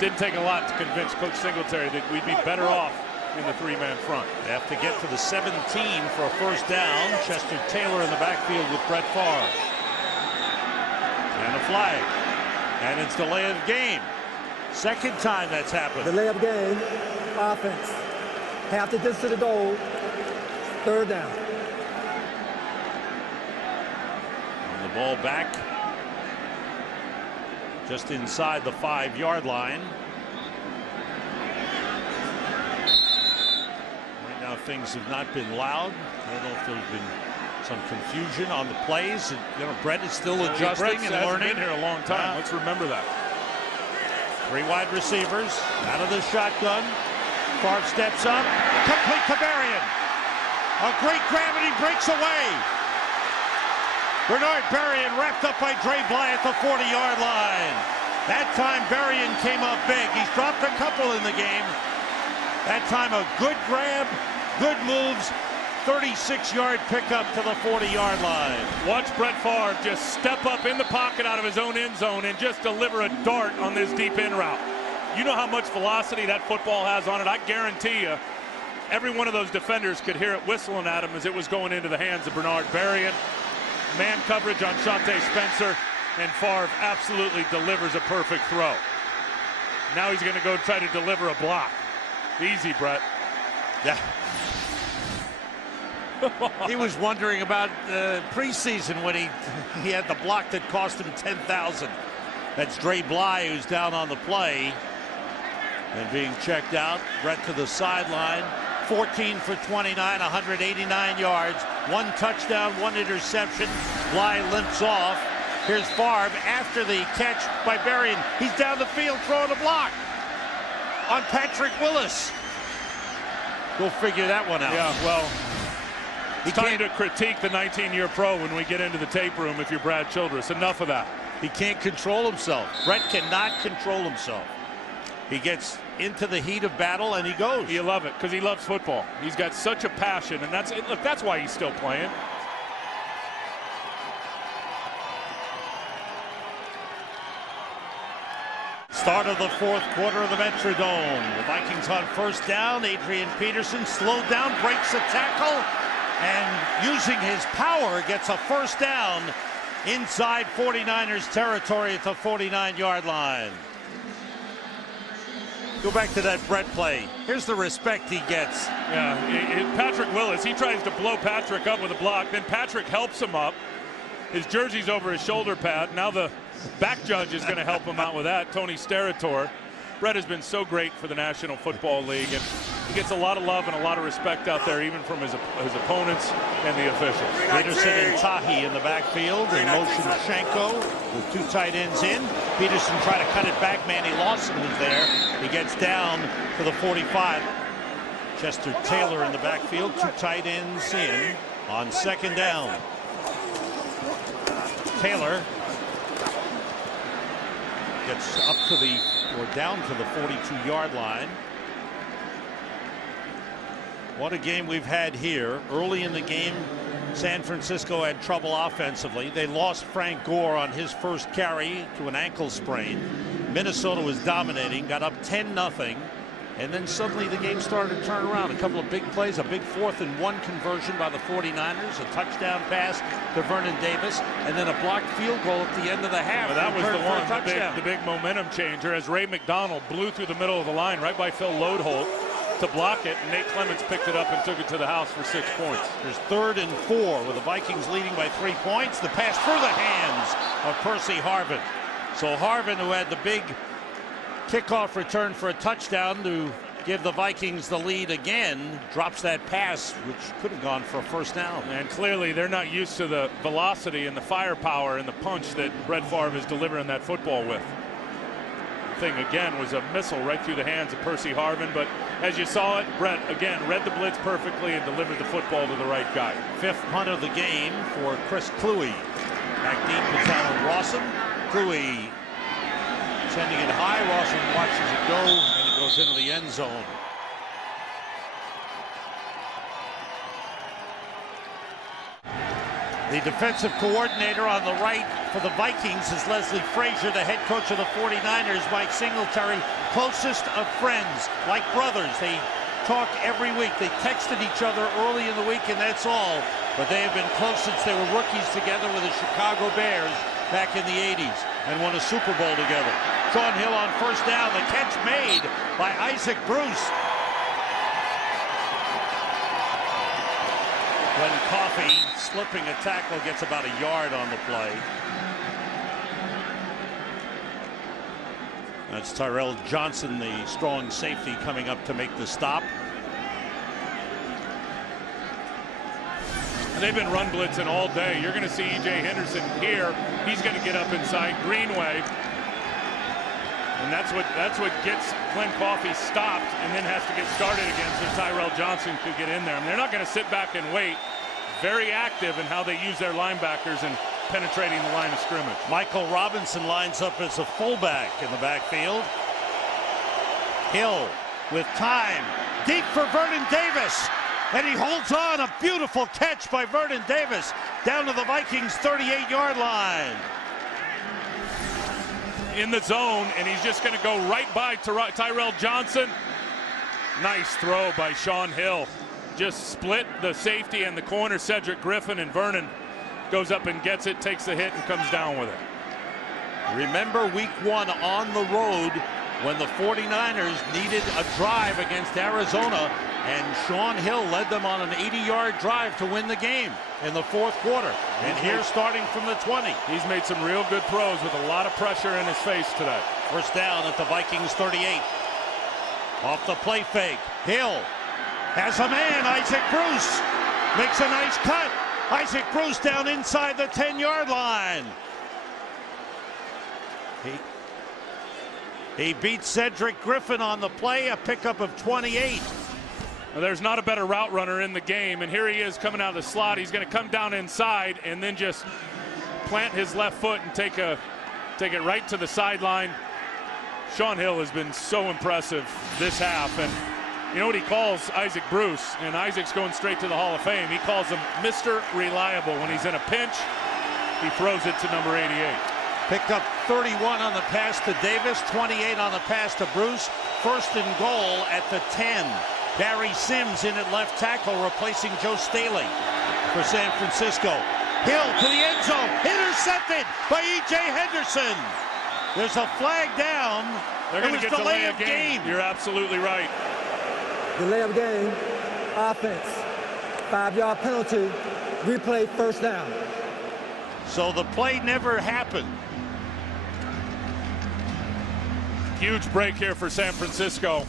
Didn't take a lot to convince Coach Singletary that we'd be better off in the 3-man front. They have to get to the 17 for a first down. Chester Taylor in the backfield with Brett Favre. And a flag. And it's delay of game. Second time that's happened. Delay of game, offense. Half the distance to the goal, third down. And the ball back just inside the 5-yard line. Right now things have not been loud. I don't know if there's been some confusion on the plays. You know, Brett is still adjusting and learning. Been here a long time. Let's remember that. 3 wide receivers out of the shotgun. Favre steps up, complete to Berrien. A great gravity breaks away. Bernard Berrien wrapped up by Dre Bly at the 40-yard line. That time Berrien came up big. He's dropped a couple in the game. That time a good grab, good moves, 36-yard pickup to the 40-yard line. Watch Brett Favre just step up in the pocket out of his own end zone and just deliver a dart on this deep in route. You know how much velocity that football has on it. I guarantee you, every one of those defenders could hear it whistling at him as it was going into the hands of Bernard Berrien. Man coverage on Shante Spencer, and Favre absolutely delivers a perfect throw. Now he's going to go try to deliver a block. Easy, Brett. Yeah. He was wondering about preseason when he had the block that cost him $10,000. That's Dre Bly, who's down on the play and being checked out. Brett to the sideline. 14 for 29, 189 yards, 1 touchdown, 1 interception. Bly limps off. Here's Favre after the catch by Berrien. He's down the field throwing a block on Patrick Willis. We'll figure that one out. Yeah, well, it's time to critique the 19-year pro when we get into the tape room if you're Brad Childress. Enough of that. He can't control himself. Brett cannot control himself. He gets into the heat of battle and he goes. You love it because he loves football. He's got such a passion, and that's why he's still playing. Start of the 4th quarter of the Metrodome. The Vikings on first down. Adrian Peterson slowed down, breaks a tackle, and using his power gets a first down inside 49ers territory at the 49-yard line. Go back to that Brett play. Here's the respect he gets. Yeah, Patrick Willis, he tries to blow Patrick up with a block. Then Patrick helps him up. His jersey's over his shoulder pad. Now the back judge is going to help him out with that, Tony Sterator. Brett has been so great for the National Football League, and he gets a lot of love and a lot of respect out there, even from his opponents and the officials. Peterson and Tahi in the backfield, and motion Shanko with 2 tight ends in. Peterson trying to cut it back. Manny Lawson was there. He gets down to the 45. Chester Taylor in the backfield, 2 tight ends in on second down. Taylor gets up to the, or down to the 42-yard line. What a game we've had here. Early in the game, San Francisco had trouble offensively. They lost Frank Gore on his first carry to an ankle sprain. Minnesota was dominating, got up 10-0. And then suddenly the game started to turn around. A couple of big plays, a big 4th and 1 conversion by the 49ers, a touchdown pass to Vernon Davis, and then a blocked field goal at the end of the half. Well, that was the one, the big momentum changer, as Ray McDonald blew through the middle of the line right by Phil Lodeholt to block it, and Nate Clements picked it up and took it to the house for 6 points. There's 3rd and 4 with the Vikings leading by 3 points. The pass through the hands of Percy Harvin. So Harvin, who had the big kickoff return for a touchdown to give the Vikings the lead again, drops that pass, which could have gone for a first down. And clearly they're not used to the velocity and the firepower and the punch that Brett Favre is delivering that football with. The thing again was a missile right through the hands of Percy Harvin, but as you saw it, Brett, again, read the blitz perfectly and delivered the football to the right guy. 5th punt of the game for Chris Kluwe. Back deep with Alan Rawson. Kluwe sending it high. Rawson watches it go, and it goes into the end zone. The defensive coordinator on the right for the Vikings is Leslie Frazier, the head coach of the 49ers. Mike Singletary, closest of friends, like brothers. They talk every week. They texted each other early in the week, and that's all. But they have been close since they were rookies together with the Chicago Bears back in the 80s and won a Super Bowl together. Shaun Hill on first down. The catch made by Isaac Bruce. When Coffey, slipping a tackle, gets about a yard on the play. That's Tyrell Johnson, the strong safety, coming up to make the stop. And they've been run blitzing all day. You're going to see E.J. Henderson here. He's going to get up inside Greenway. And that's what gets Glenn Coffey stopped and then has to get started again so Tyrell Johnson could get in there. I mean, they're not going to sit back and wait. Very active in how they use their linebackers and penetrating the line of scrimmage. Michael Robinson lines up as a fullback in the backfield. Hill with time. Deep for Vernon Davis. And he holds on. A beautiful catch by Vernon Davis down to the Vikings 38-yard line. In the zone, and he's just going to go right by Tyrell Johnson. Nice throw by Shaun Hill. Just split the safety and the corner, Cedric Griffin, and Vernon goes up and gets it, takes the hit, and comes down with it. Remember week 1 on the road when the 49ers needed a drive against Arizona, and Shaun Hill led them on an 80-yard drive to win the game in the 4th quarter. And here, starting from the 20. He's made some real good throws with a lot of pressure in his face today. First down at the Vikings 38. Off the play fake. Hill has a man. Isaac Bruce makes a nice cut. Isaac Bruce down inside the 10-yard line. He beats Cedric Griffin on the play, a pickup of 28. Well, there's not a better route runner in the game, and here he is coming out of the slot. He's going to come down inside and then just plant his left foot and take it right to the sideline. Shaun Hill has been so impressive this half, and you know what he calls Isaac Bruce, and Isaac's going straight to the Hall of Fame. He calls him Mr. Reliable. When he's in a pinch, he throws it to number 88. Picked up 31 on the pass to Davis, 28 on the pass to Bruce. First and goal at the 10. Barry Sims in at left tackle, replacing Joe Staley for San Francisco. Hill to the end zone, intercepted by E.J. Henderson. There's a flag down. They're going to get delay of game. You're absolutely right. Delay of game, offense, 5-yard penalty, replay, first down. So the play never happened. Huge break here for San Francisco.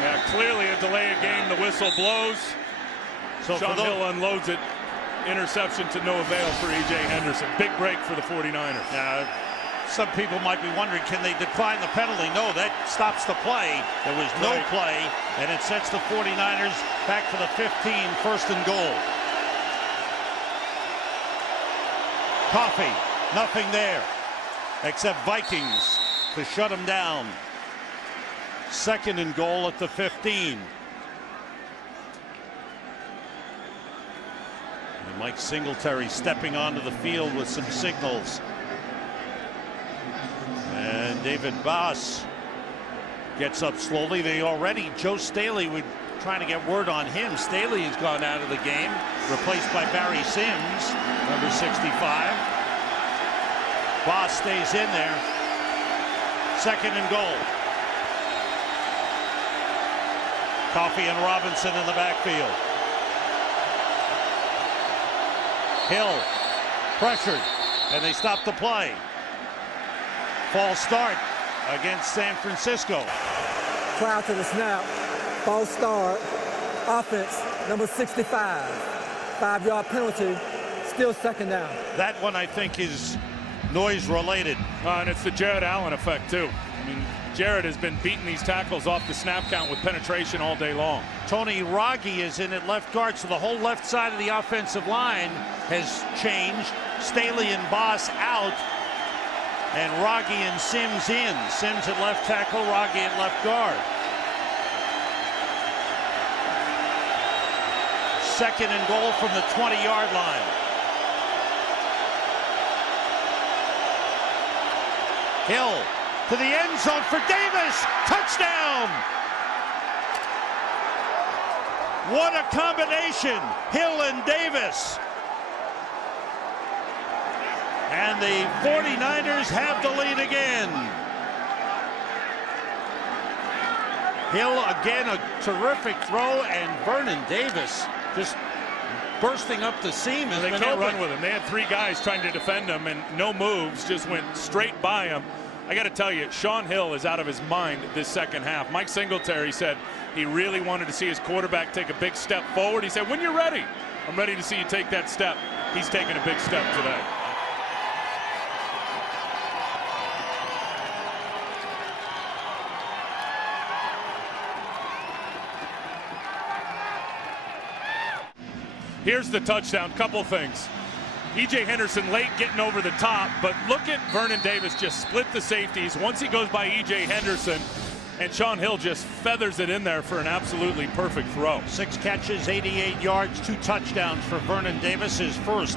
Yeah, clearly a delay of game. The whistle blows. So Shaun Hill unloads it. Interception to no avail for E.J. Henderson. Big break for the 49ers. Now, some people might be wondering, can they decline the penalty? No, that stops the play. There was no play, and it sets the 49ers back for the 15, first and goal. Coffey, nothing there, except Vikings to shut him down. Second and goal at the 15. And Mike Singletary stepping onto the field with some signals. And David Boss gets up slowly. Joe Staley, we're trying to get word on him. Staley has gone out of the game, replaced by Barry Sims, number 65. Boss stays in there. Second and goal. Coffey and Robinson in the backfield. Hill pressured, and they stop the play. False start against San Francisco. Prior to the snap, false start, offense, number 65. 5-yard penalty, still second down. That one, I think, is noise related. And it's the Jared Allen effect, too. I mean, Jared has been beating these tackles off the snap count with penetration all day long. Tony Raggi is in at left guard, so the whole left side of the offensive line has changed. Staley and Boss out, and Raggi and Sims in. Sims at left tackle, Raggi at left guard. Second and goal from the 20-yard line. Hill to the end zone for Davis. Touchdown! What a combination, Hill and Davis. And the 49ers have the lead again. Hill again, a terrific throw, and Vernon Davis just bursting up the seam. They can't run with him. They had three guys trying to defend him, and no moves, just went straight by him. I got to tell you, Sean Hill is out of his mind this second half. Mike Singletary said he really wanted to see his quarterback take a big step forward. He said, when you're ready, I'm ready to see you take that step. He's taking a big step today. Here's the touchdown. Couple things. E.J. Henderson late getting over the top, but look at Vernon Davis just split the safeties once he goes by E.J. Henderson, and Sean Hill just feathers it in there for an absolutely perfect throw. 6 catches, 88 yards, 2 touchdowns for Vernon Davis, his first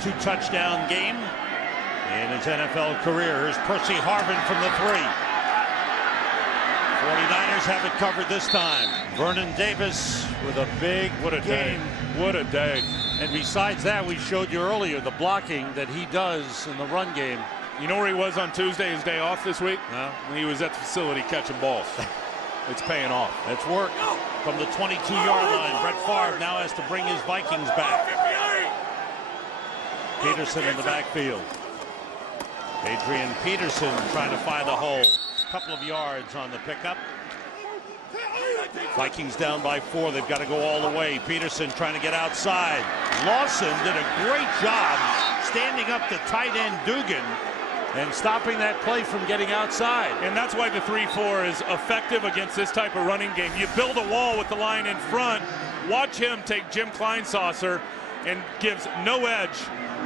2-touchdown game in his NFL career. Here's Percy Harvin from the 3. 49ers have it covered this time. Vernon Davis with a big game. What a day. And besides that, we showed you earlier the blocking that he does in the run game. You know where he was on Tuesday, his day off this week? No. He was at the facility catching balls. It's paying off. That's work from the 22-yard line. Brett Favre now has to bring his Vikings back. Peterson in the backfield. Adrian Peterson trying to find a hole. Couple of yards on the pickup. Vikings down by 4. They've got to go all the way. Peterson trying to get outside. Lawson did a great job standing up to tight end Dugan and stopping that play from getting outside. And that's why the 3-4 is effective against this type of running game. You build a wall with the line in front. Watch him take Jim Kleinsasser and gives no edge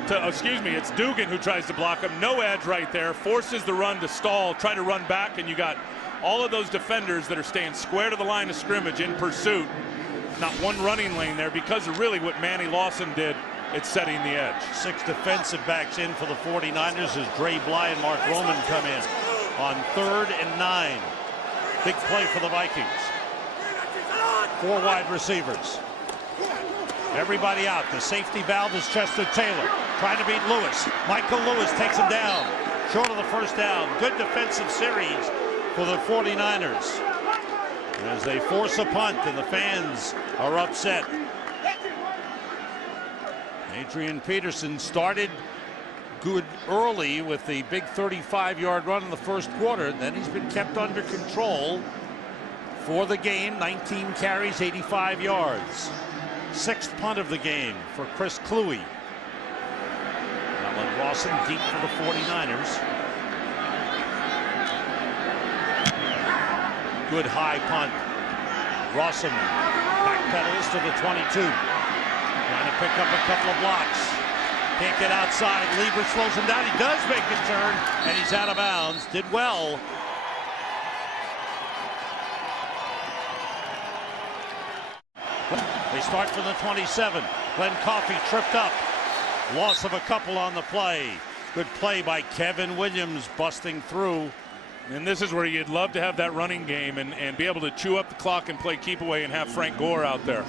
to, it's Dugan who tries to block him. No edge right there. Forces the run to stall, try to run back, and you got all of those defenders that are staying square to the line of scrimmage in pursuit. Not one running lane there because of really what Manny Lawson did. It's setting the edge. 6 defensive backs in for the 49ers as Dre Bly and Mark Roman come in on 3rd and 9. Big play for the Vikings. 4 wide receivers. Everybody out. The safety valve is Chester Taylor trying to beat Lewis. Michael Lewis takes him down. Short of the first down. Good defensive series for the 49ers as they force a punt and the fans are upset. Adrian Peterson started good early with the big 35-yard run in the first quarter. Then he's been kept under control for the game. 19 carries, 85 yards. 6th punt of the game for Chris Kluwe. Alan Rawson deep for the 49ers. Good high punt. Rawson backpedals to the 22. Trying to pick up a couple of blocks. Can't get outside. Lieber slows him down. He does make a turn, and he's out of bounds. Did well. They start from the 27. Glenn Coffey tripped up. Loss of a couple on the play. Good play by Kevin Williams busting through. And this is where you'd love to have that running game and be able to chew up the clock and play keep away and have Frank Gore out there.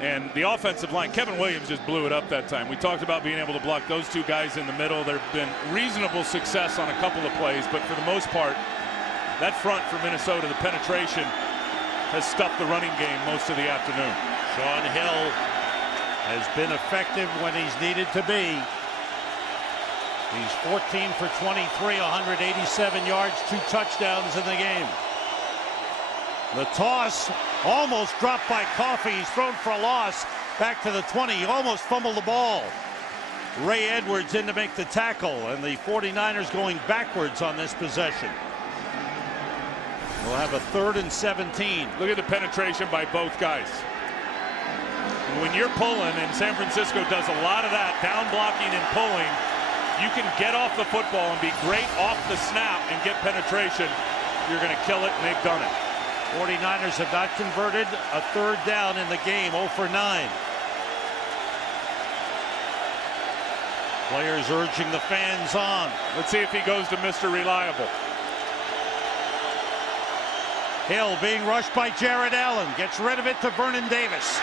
And the offensive line, Kevin Williams just blew it up that time. We talked about being able to block those 2 guys in the middle. There have been reasonable success on a couple of plays, but for the most part, that front for Minnesota, the penetration has stuffed the running game most of the afternoon. Sean Hill has been effective when he's needed to be. He's 14 for 23, 187 yards, 2 touchdowns in the game. The toss almost dropped by Coffey. He's thrown for a loss back to the 20. He almost fumbled the ball. Ray Edwards in to make the tackle, and the 49ers going backwards on this possession. We'll have a 3rd and 17. Look at the penetration by both guys. When you're pulling, and San Francisco does a lot of that, down blocking and pulling, you can get off the football and be great off the snap and get penetration. You're going to kill it, and they've done it. 49ers have not converted a 3rd down in the game, 0 for 9. Players urging the fans on. Let's see if he goes to Mr. Reliable. Hill being rushed by Jared Allen. Gets rid of it to Vernon Davis.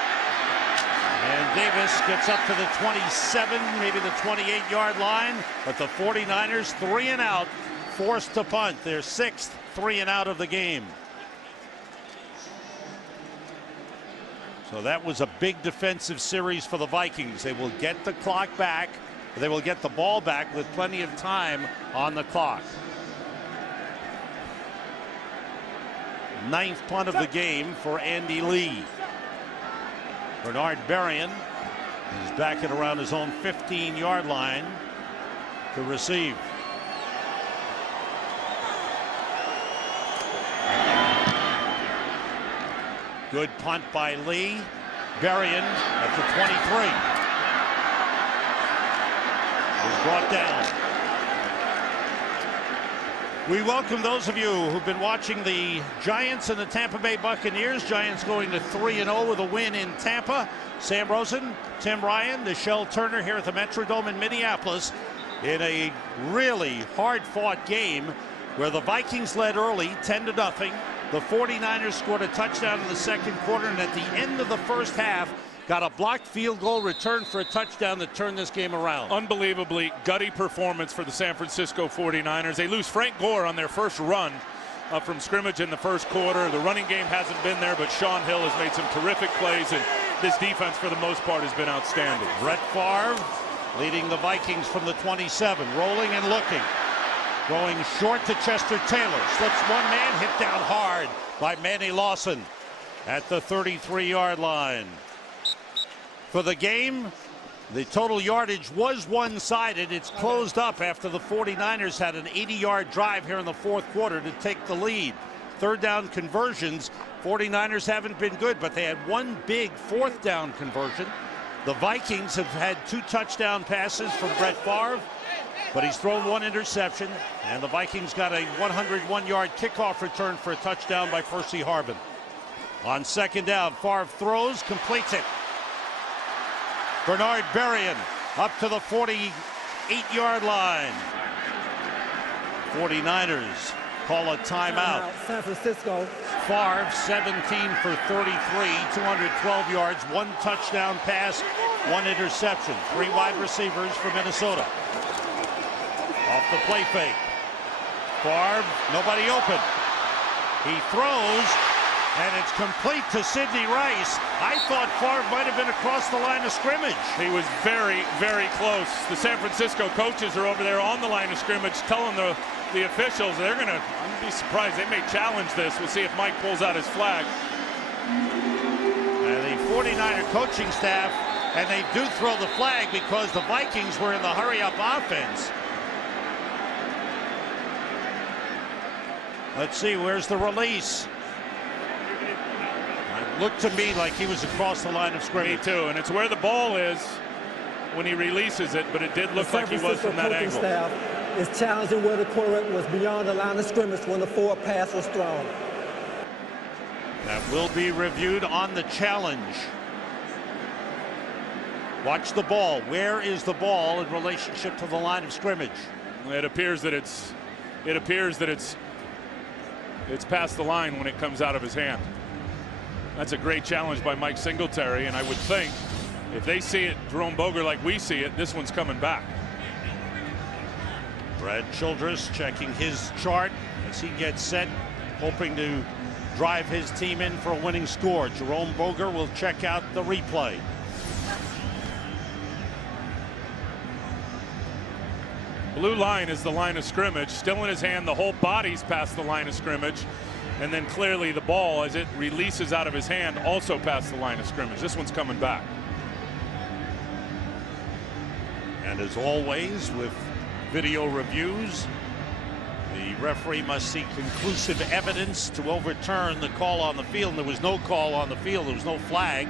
And Davis gets up to the 27, maybe the 28-yard line. But the 49ers 3 and out, forced to punt. Their 6th 3 and out of the game. So that was a big defensive series for the Vikings. They will get the clock back. They will get the ball back with plenty of time on the clock. 9th punt of the game for Andy Lee. Bernard Berrien is back at around his own 15-yard line to receive. Good punt by Lee. Berrien at the 23. Is brought down. We welcome those of you who've been watching the Giants and the Tampa Bay Buccaneers. Giants going to 3-0 with a win in Tampa. Sam Rosen, Tim Ryan, Nichelle Turner here at the Metrodome in Minneapolis in a really hard-fought game where the Vikings led early 10-0. The 49ers scored a touchdown in the 2nd quarter, and at the end of the 1st half got a blocked field goal return for a touchdown that turned this game around. Unbelievably gutty performance for the San Francisco 49ers. They lose Frank Gore on their first run from scrimmage in the 1st quarter. The running game hasn't been there, but Sean Hill has made some terrific plays, and this defense for the most part has been outstanding. Brett Favre leading the Vikings from the 27, rolling and looking. Going short to Chester Taylor. Slips one man, hit down hard by Manny Lawson at the 33-yard line. For the game, the total yardage was one-sided. It's closed up after the 49ers had an 80-yard drive here in the 4th quarter to take the lead. 3rd down conversions, 49ers haven't been good, but they had one big 4th down conversion. The Vikings have had 2 touchdown passes from Brett Favre, but he's thrown 1 interception, and the Vikings got a 101-yard kickoff return for a touchdown by Percy Harvin. On 2nd down, Favre throws, completes it. Bernard Berrien up to the 48-yard line. 49ers call a timeout. San Francisco. Favre 17 for 33, 212 yards, 1 touchdown pass, 1 interception. 3 wide receivers for Minnesota. Off the play fake. Favre, nobody open. He throws, and it's complete to Sidney Rice. I thought Favre might have been across the line of scrimmage. He was very, very close. The San Francisco coaches are over there on the line of scrimmage telling the officials they're going to, I'm going to be surprised, they may challenge this. We'll see if Mike pulls out his flag. And the 49er coaching staff, and they do throw the flag because the Vikings were in the hurry-up offense. Let's see, where's the release? It looked to me like he was across the line of scrimmage. Me too, and it's where the ball is when he releases it, but it did look like he was from that angle. Staff is challenging where the quarterback was beyond the line of scrimmage when the forward pass was thrown. That will be reviewed on the challenge. Watch the ball. Where is the ball in relationship to the line of scrimmage? It appears that it's past the line when it comes out of his hand. That's a great challenge by Mike Singletary, and I would think if they see it, Jerome Boger, like we see it, this one's coming back. Brad Childress checking his chart as he gets set, hoping to drive his team in for a winning score. Jerome Boger will check out the replay. Blue line is the line of scrimmage, still in his hand. The whole body's past the line of scrimmage, and then clearly the ball, as it releases out of his hand, also past the line of scrimmage. This one's coming back. And as always, with video reviews, the referee must see conclusive evidence to overturn the call on the field. There was no call on the field. There was no flag.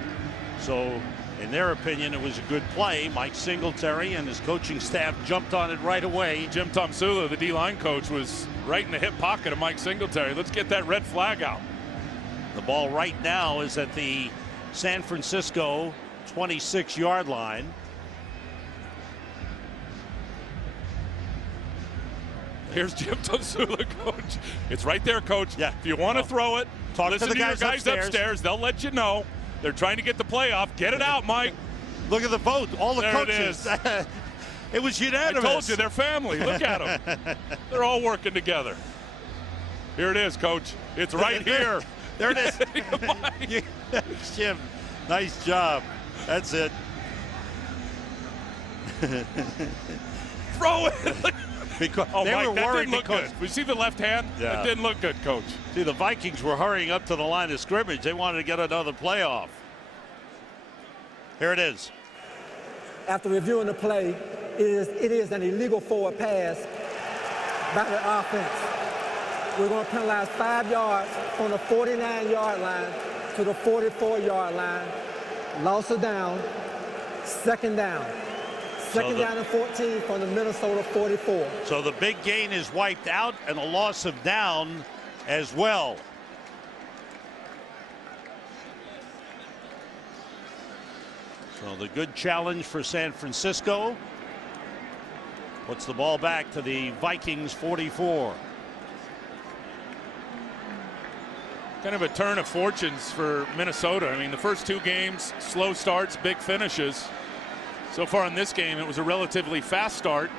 So, in their opinion, it was a good play. Mike Singletary and his coaching staff jumped on it right away. Jim Tomsula, the D-line coach, was right in the hip pocket of Mike Singletary. Let's get that red flag out. The ball right now is at the San Francisco 26-yard line. Here's Jim Tomsula, coach. It's right there, coach. Yeah. If you want to throw it, talk listen to the your guys upstairs. They'll let you know. They're trying to get the play off. Get it out, Mike. Look at the vote. All the there coaches. It was unanimous. I told you, they're family. Look at them. They're all working together. Here it is, coach. It's right here. There it is. Jim, nice job. That's it. Throw it. Because oh, they Mike, were that worried didn't look because good. We see the left hand? Yeah. That didn't look good, coach. See, the Vikings were hurrying up to the line of scrimmage. They wanted to get another playoff. Here it is. After reviewing the play, it is an illegal forward pass by the offense. We're going to penalize 5 yards from the 49-yard line to the 44-yard line. Loss of down, second down. Second down and 14 from the Minnesota 44. So the big gain is wiped out and a loss of down as well. So the good challenge for San Francisco puts the ball back to the Vikings 44. Kind of a turn of fortunes for Minnesota. I mean, the first 2 games, slow starts, big finishes. So far in this game, it was a relatively fast start.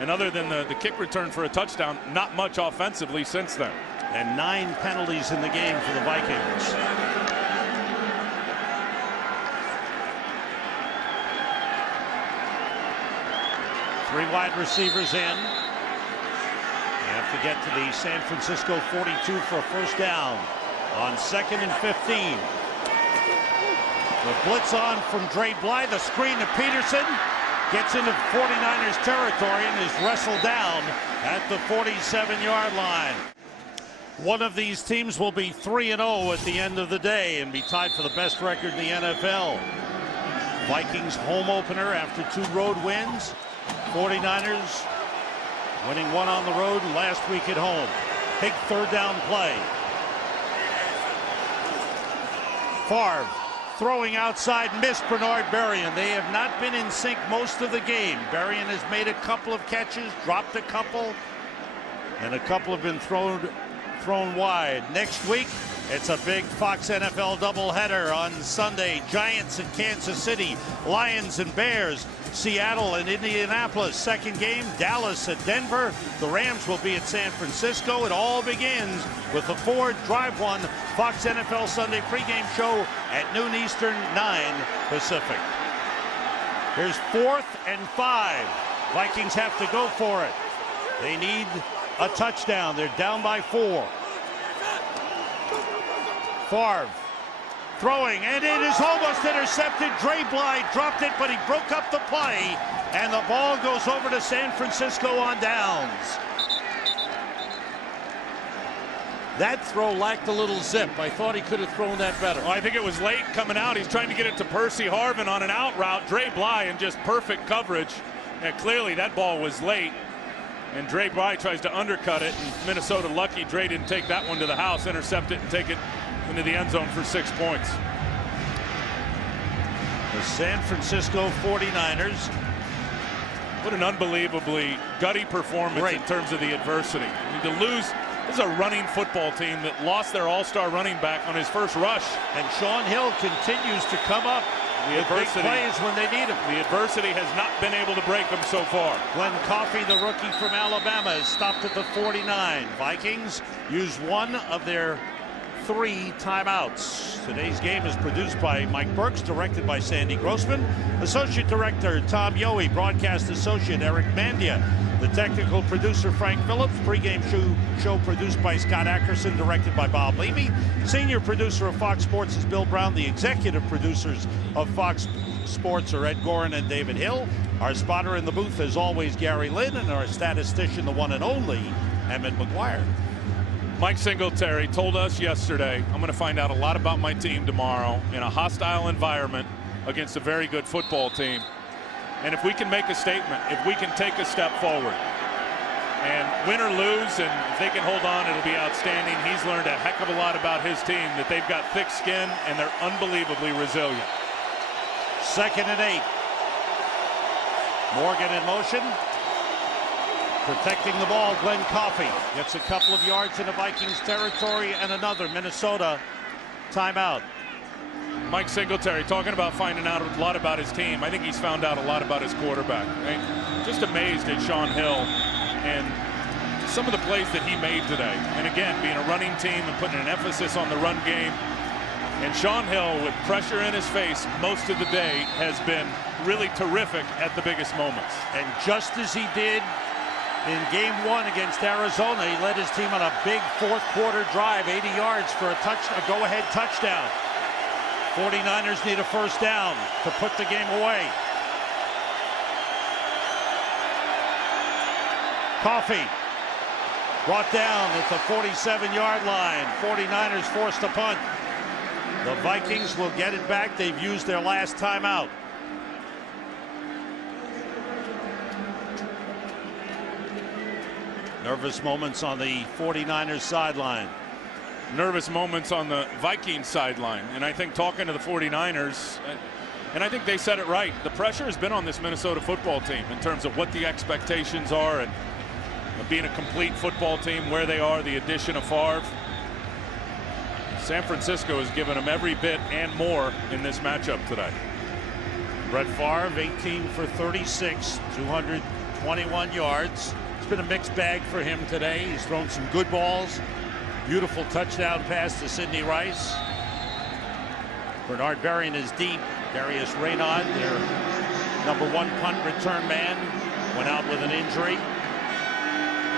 And other than the kick return for a touchdown, not much offensively since then. And 9 penalties in the game for the Vikings. Three wide receivers in. They have to get to the San Francisco 42 for a first down on 2nd and 15. The blitz on from Dre Bly. The screen to Peterson. Gets into 49ers territory and is wrestled down at the 47-yard line. One of these teams will be 3-0 at the end of the day and be tied for the best record in the NFL. Vikings home opener after 2 road wins. 49ers winning 1 on the road last week at home. Big third down play. Favre throwing outside, missed Bernard Berrien. They have not been in sync most of the game. Berrien has made a couple of catches, dropped a couple, and a couple have been thrown wide. Next week, it's a big Fox NFL doubleheader on Sunday. Giants at Kansas City, Lions and Bears, Seattle and Indianapolis. Second game, Dallas at Denver. The Rams will be at San Francisco. It all begins with the Ford Drive One Fox NFL Sunday pregame show at noon Eastern, 9 Pacific. Here's 4th and 5. Vikings have to go for it. They need a touchdown. They're down by 4. Favre throwing, and it is almost intercepted. Dre Bly dropped it, but he broke up the play, and the ball goes over to San Francisco on downs. That throw lacked a little zip. I thought he could have thrown that better. Well, I think it was late coming out. He's trying to get it to Percy Harvin on an out route. Dre Bly in just perfect coverage. And clearly that ball was late. And Dre Bly tries to undercut it. And Minnesota lucky Dre didn't take that one to the house, intercept it, and take it into the end zone for 6 points. The San Francisco 49ers. What an unbelievably gutty performance in terms of the adversity. I mean, to lose. This is a running football team that lost their all-star running back on his first rush. And Sean Hill continues to come up with big plays when they need him. The adversity has not been able to break them so far. Glenn Coffey, the rookie from Alabama, is stopped at the 49. Vikings use 1 of their 3 timeouts. Today's game is produced by Mike Burks, directed by Sandy Grossman, Associate Director Tom Yohe, Broadcast Associate Eric Mandia, the technical producer Frank Phillips, pregame show produced by Scott Ackerson, directed by Bob Levy, senior producer of Fox Sports is Bill Brown, the executive producers of Fox Sports are Ed Gorin and David Hill. Our spotter in the booth is always Gary Lynn, and our statistician, the one and only Emmett McGuire. Mike Singletary told us yesterday, I'm going to find out a lot about my team tomorrow in a hostile environment against a very good football team. And if we can make a statement, if we can take a step forward, and win or lose, and if they can hold on, it'll be outstanding. He's learned a heck of a lot about his team, that they've got thick skin and they're unbelievably resilient. 2nd and 8. Morgan in motion. Protecting the ball, Glenn Coffey gets a couple of yards into Vikings territory, and another Minnesota timeout. Mike Singletary talking about finding out a lot about his team. I think he's found out a lot about his quarterback. I'm just amazed at Sean Hill and some of the plays that he made today. And again, being a running team and putting an emphasis on the run game. And Sean Hill, with pressure in his face most of the day, has been really terrific at the biggest moments. And just as he did in game 1 against Arizona, he led his team on a big 4th quarter drive, 80 yards for a go-ahead touchdown. 49ers need a first down to put the game away. Coffey brought down at the 47-yard line. 49ers forced to punt. The Vikings will get it back. They've used their last timeout. Nervous moments on the 49ers sideline. Nervous moments on the Vikings sideline. And I think talking to the 49ers, and I think they said it right, the pressure has been on this Minnesota football team in terms of what the expectations are and being a complete football team, where they are, the addition of Favre. San Francisco has given them every bit and more in this matchup today. Brett Favre, 18 for 36, 221 yards. It's been a mixed bag for him today. He's thrown some good balls. Beautiful touchdown pass to Sidney Rice. Bernard Berrien is deep. Darius Raynaud, their #1 punt return man, went out with an injury.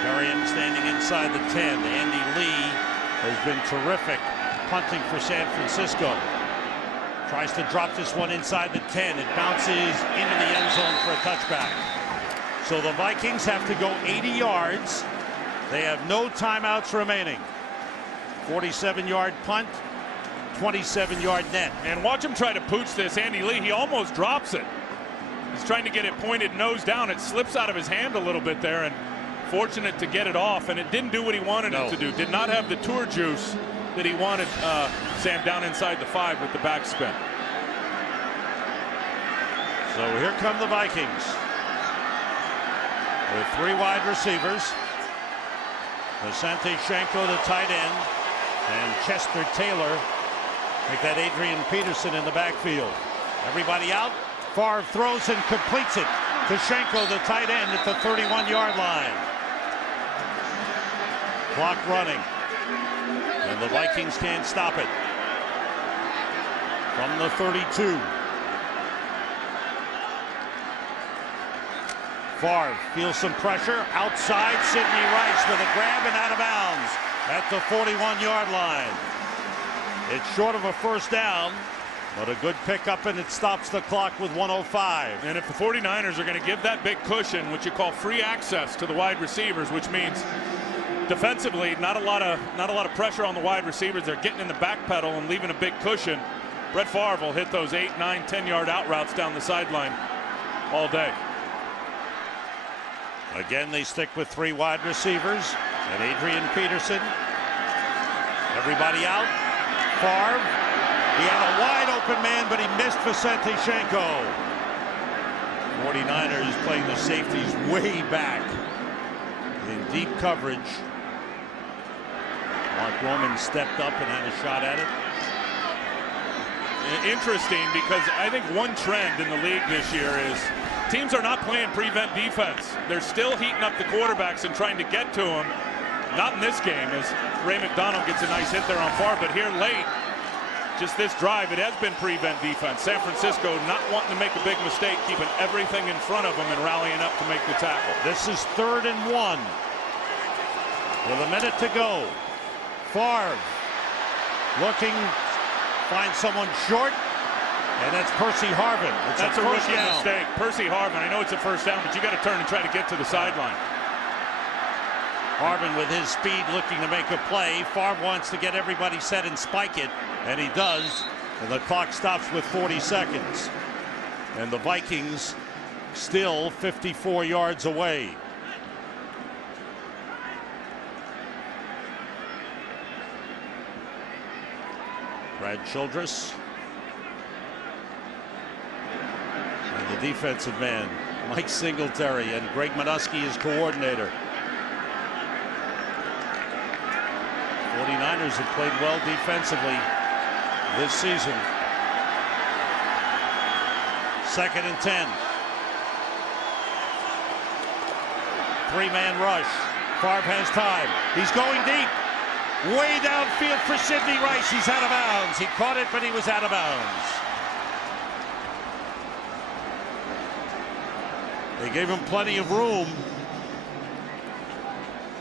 Berrien standing inside the 10. Andy Lee has been terrific punting for San Francisco. Tries to drop this one inside the 10. It bounces into the end zone for a touchback. So the Vikings have to go 80 yards. They have no timeouts remaining. 47-yard punt, 27-yard net. And watch him try to pooch this. Andy Lee, he almost drops it. He's trying to get it pointed nose down. It slips out of his hand a little bit there, and fortunate to get it off, and it didn't do what he wanted it to do. Did not have the tour juice that he wanted, Sam, down inside the 5 with the backspin. So here come the Vikings with 3 wide receivers. Asante Shenko, the tight end, and Chester Taylor make that Adrian Peterson in the backfield. Everybody out. Favre throws and completes it to Shenko, the tight end, at the 31-yard line. Clock running, and the Vikings can't stop it. From the 32. Favre feels some pressure. Outside, Sidney Rice with a grab and out of bounds at the 41-yard line. It's short of a first down, but a good pickup, and it stops the clock with 1:05. And if the 49ers are going to give that big cushion, what you call free access to the wide receivers, which means defensively not a lot of pressure on the wide receivers, they're getting in the back pedal and leaving a big cushion. Brett Favre will hit those 8, 9, 10-yard out routes down the sideline all day. Again, they stick with 3 wide receivers and Adrian Peterson. Everybody out. Favre, he had a wide open man, but he missed Asante Shenko. 49ers playing the safeties way back in deep coverage. Mark Roman stepped up and had a shot at it. Interesting, because I think one trend in the league this year is teams are not playing prevent defense. They're still heating up the quarterbacks and trying to get to them. Not in this game, as Ray McDonald gets a nice hit there on Favre, but here late, just this drive, it has been prevent defense. San Francisco not wanting to make a big mistake, keeping everything in front of them and rallying up to make the tackle. This is 3rd and 1 with a minute to go. Favre looking, find someone short, And that's Percy Harvin. That's a rookie mistake. Percy Harvin, I know it's a first down, but you got to turn and try to get to the sideline. Harvin with his speed looking to make a play. Favre wants to get everybody set and spike it, and he does. And the clock stops with 40 seconds. And the Vikings still 54 yards away. Brad Childress. And the defensive man, Mike Singletary, and Greg Minuski is coordinator. 49ers have played well defensively this season. 2nd and 10. 3-man rush. Favre has time. He's going deep. Way downfield for Sidney Rice. He's out of bounds. He caught it, but he was out of bounds. They gave him plenty of room.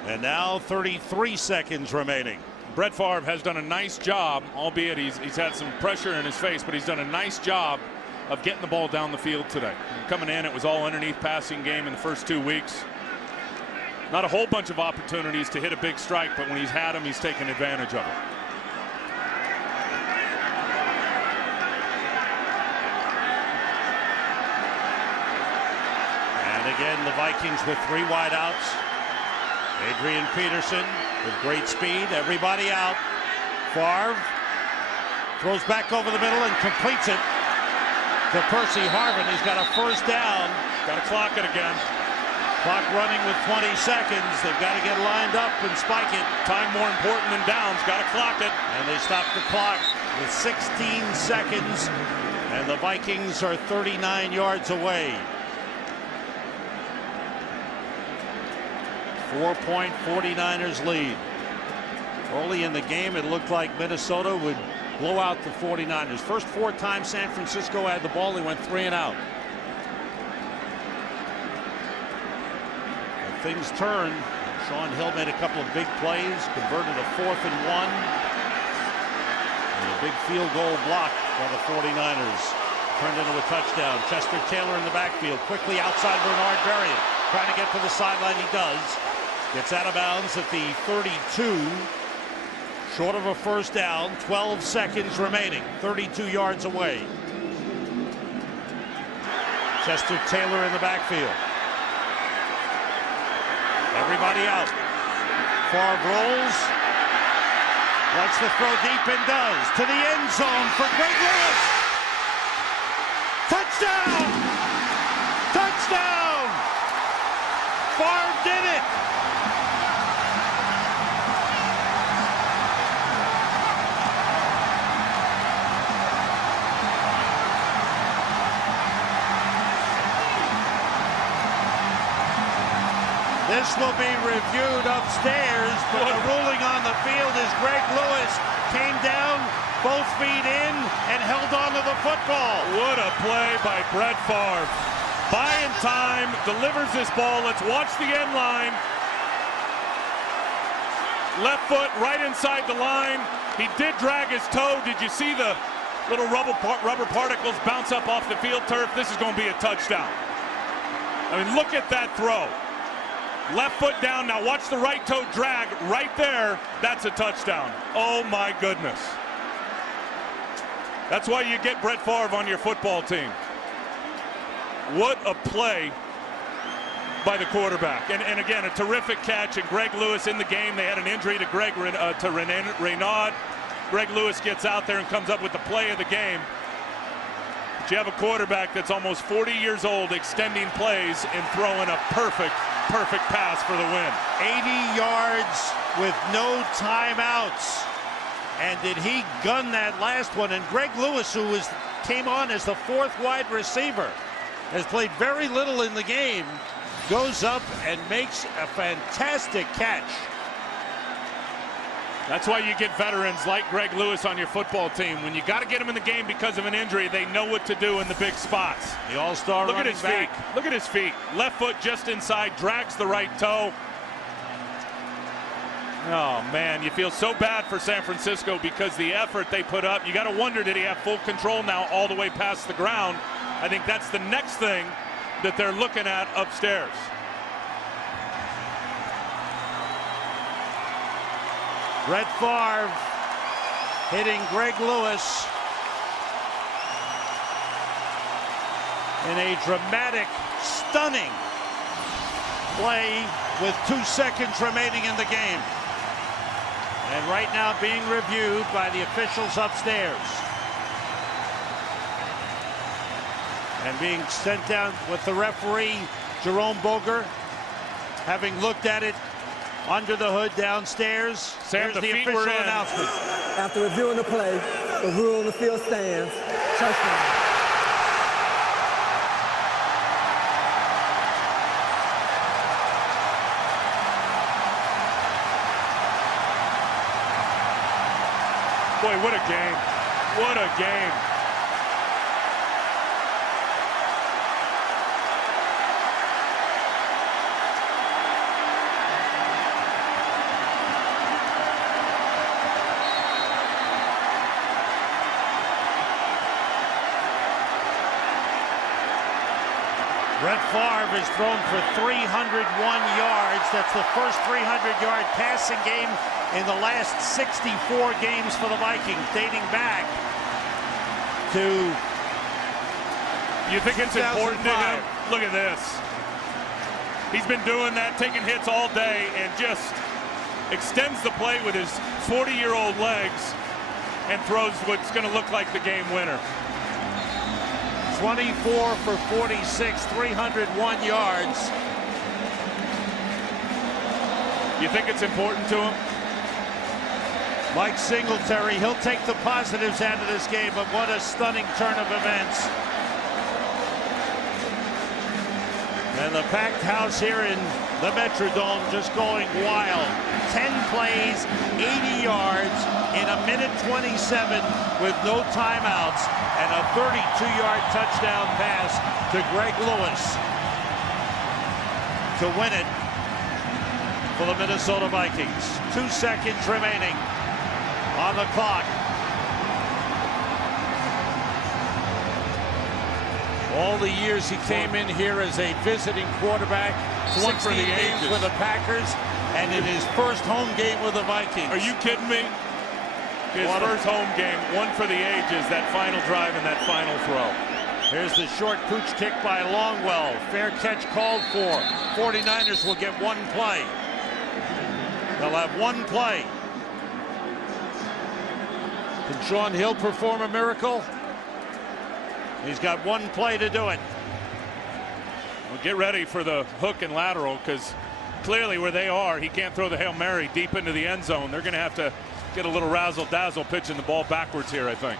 And now 33 seconds remaining. Brett Favre has done a nice job, albeit he's had some pressure in his face, but he's done a nice job of getting the ball down the field today. Coming in, it was all underneath passing game in the first 2 weeks. Not a whole bunch of opportunities to hit a big strike, but when he's had them, he's taken advantage of it. And again, the Vikings with 3 wideouts. Adrian Peterson with great speed. Everybody out. Favre throws back over the middle and completes it to Percy Harvin. He's got a first down. Got to clock it again. Clock running with 20 seconds. They've got to get lined up and spike it. Time more important than downs. Got to clock it. And they stop the clock with 16 seconds. And the Vikings are 39 yards away. 4-point 49ers lead. Early in the game, it looked like Minnesota would blow out the 49ers. First 4 times San Francisco had the ball, they went 3 and out. And things turned. Sean Hill made a couple of big plays, converted a 4th and 1. And a big field goal block by the 49ers. Turned into a touchdown. Chester Taylor in the backfield, quickly outside Bernard Berrian. Trying to get to the sideline, he does. Gets out of bounds at the 32. Short of a first down, 12 seconds remaining, 32 yards away. Chester Taylor in the backfield. Everybody out. Favre rolls. Wants to throw deep and does. To the end zone for Greg Lewis. Touchdown! Touchdown! Favre did it! This will be reviewed upstairs, but the ruling on the field is Greg Lewis came down, both feet in, and held on to the football. What a play by Brett Favre. Buying time, delivers this ball. Let's watch the end line. Left foot right inside the line. He did drag his toe. Did you see the little rubber particles bounce up off the field turf? This is going to be a touchdown. I mean, look at that throw. Left foot down. Now watch the right toe drag right there. That's a touchdown. Oh my goodness. That's why you get Brett Favre on your football team. What a play by the quarterback. And again, a terrific catch. And Greg Lewis in the game. They had an injury to Reynaud. Greg Lewis gets out there and comes up with the play of the game. But you have a quarterback that's almost 40 years old extending plays and throwing a perfect pass for the win. 80 yards with no timeouts. And did he gun that last one? And Greg Lewis, who came on as the 4th wide receiver, has played very little in the game, goes up and makes a fantastic catch. That's why you get veterans like Greg Lewis on your football team. When you got to get them in the game because of an injury, they know what to do in the big spots. The all-star running back. Look at his feet. Left foot just inside, drags the right toe. Oh, man, you feel so bad for San Francisco because the effort they put up. You got to wonder, did he have full control now all the way past the ground? I think that's the next thing that they're looking at upstairs. Brett Favre hitting Greg Lewis in a dramatic, stunning play with 2 seconds remaining in the game. And right now being reviewed by the officials upstairs. And being sent down with the referee, Jerome Boger, having looked at it under the hood downstairs. Sam, Here's the official announcement. After reviewing the play, the rule on the field stands. Touchdown. Boy, what a game. What a game. Brett Favre has thrown for 301 yards. That's the first 300-yard passing game in the last 64 games for the Vikings, dating back to You think it's important to him? Look at this. He's been doing that, taking hits all day, and just extends the play with his 40-year-old legs and throws what's going to look like the game winner. 24 for 46, 301 yards. You think it's important to him? Mike Singletary, he'll take the positives out of this game, but what a stunning turn of events. And the packed house here in the Metrodome just going wild. 10 plays, 80 yards in a minute 27 with no timeouts, and a 32-yard touchdown pass to Greg Lewis to win it for the Minnesota Vikings. 2 seconds remaining on the clock. All the years he came in here as a visiting quarterback, 16 games with the Packers, and in his first home game with the Vikings. Are you kidding me? His first home game, one for the ages, that final drive and that final throw. Here's the short pooch kick by Longwell. Fair catch called for. 49ers will get one play. They'll have one play. Can Sean Hill perform a miracle? He's got one play to do it. Well, get ready for the hook and lateral, because clearly where they are, he can't throw the Hail Mary deep into the end zone. They're going to have to get a little razzle-dazzle pitching the ball backwards here, I think.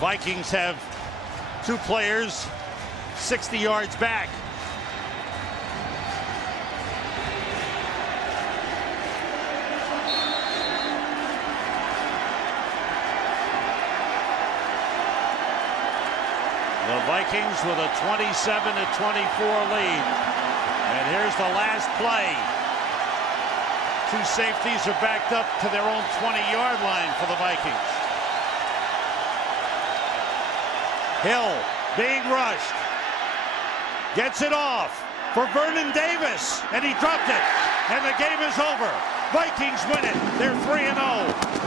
Vikings have two players 60 yards back. The Vikings with a 27-24 lead. And here's the last play. Two safeties are backed up to their own 20-yard line for the Vikings. Hill being rushed. Gets it off for Vernon Davis, and he dropped it. And the game is over. Vikings win it. They're 3-0.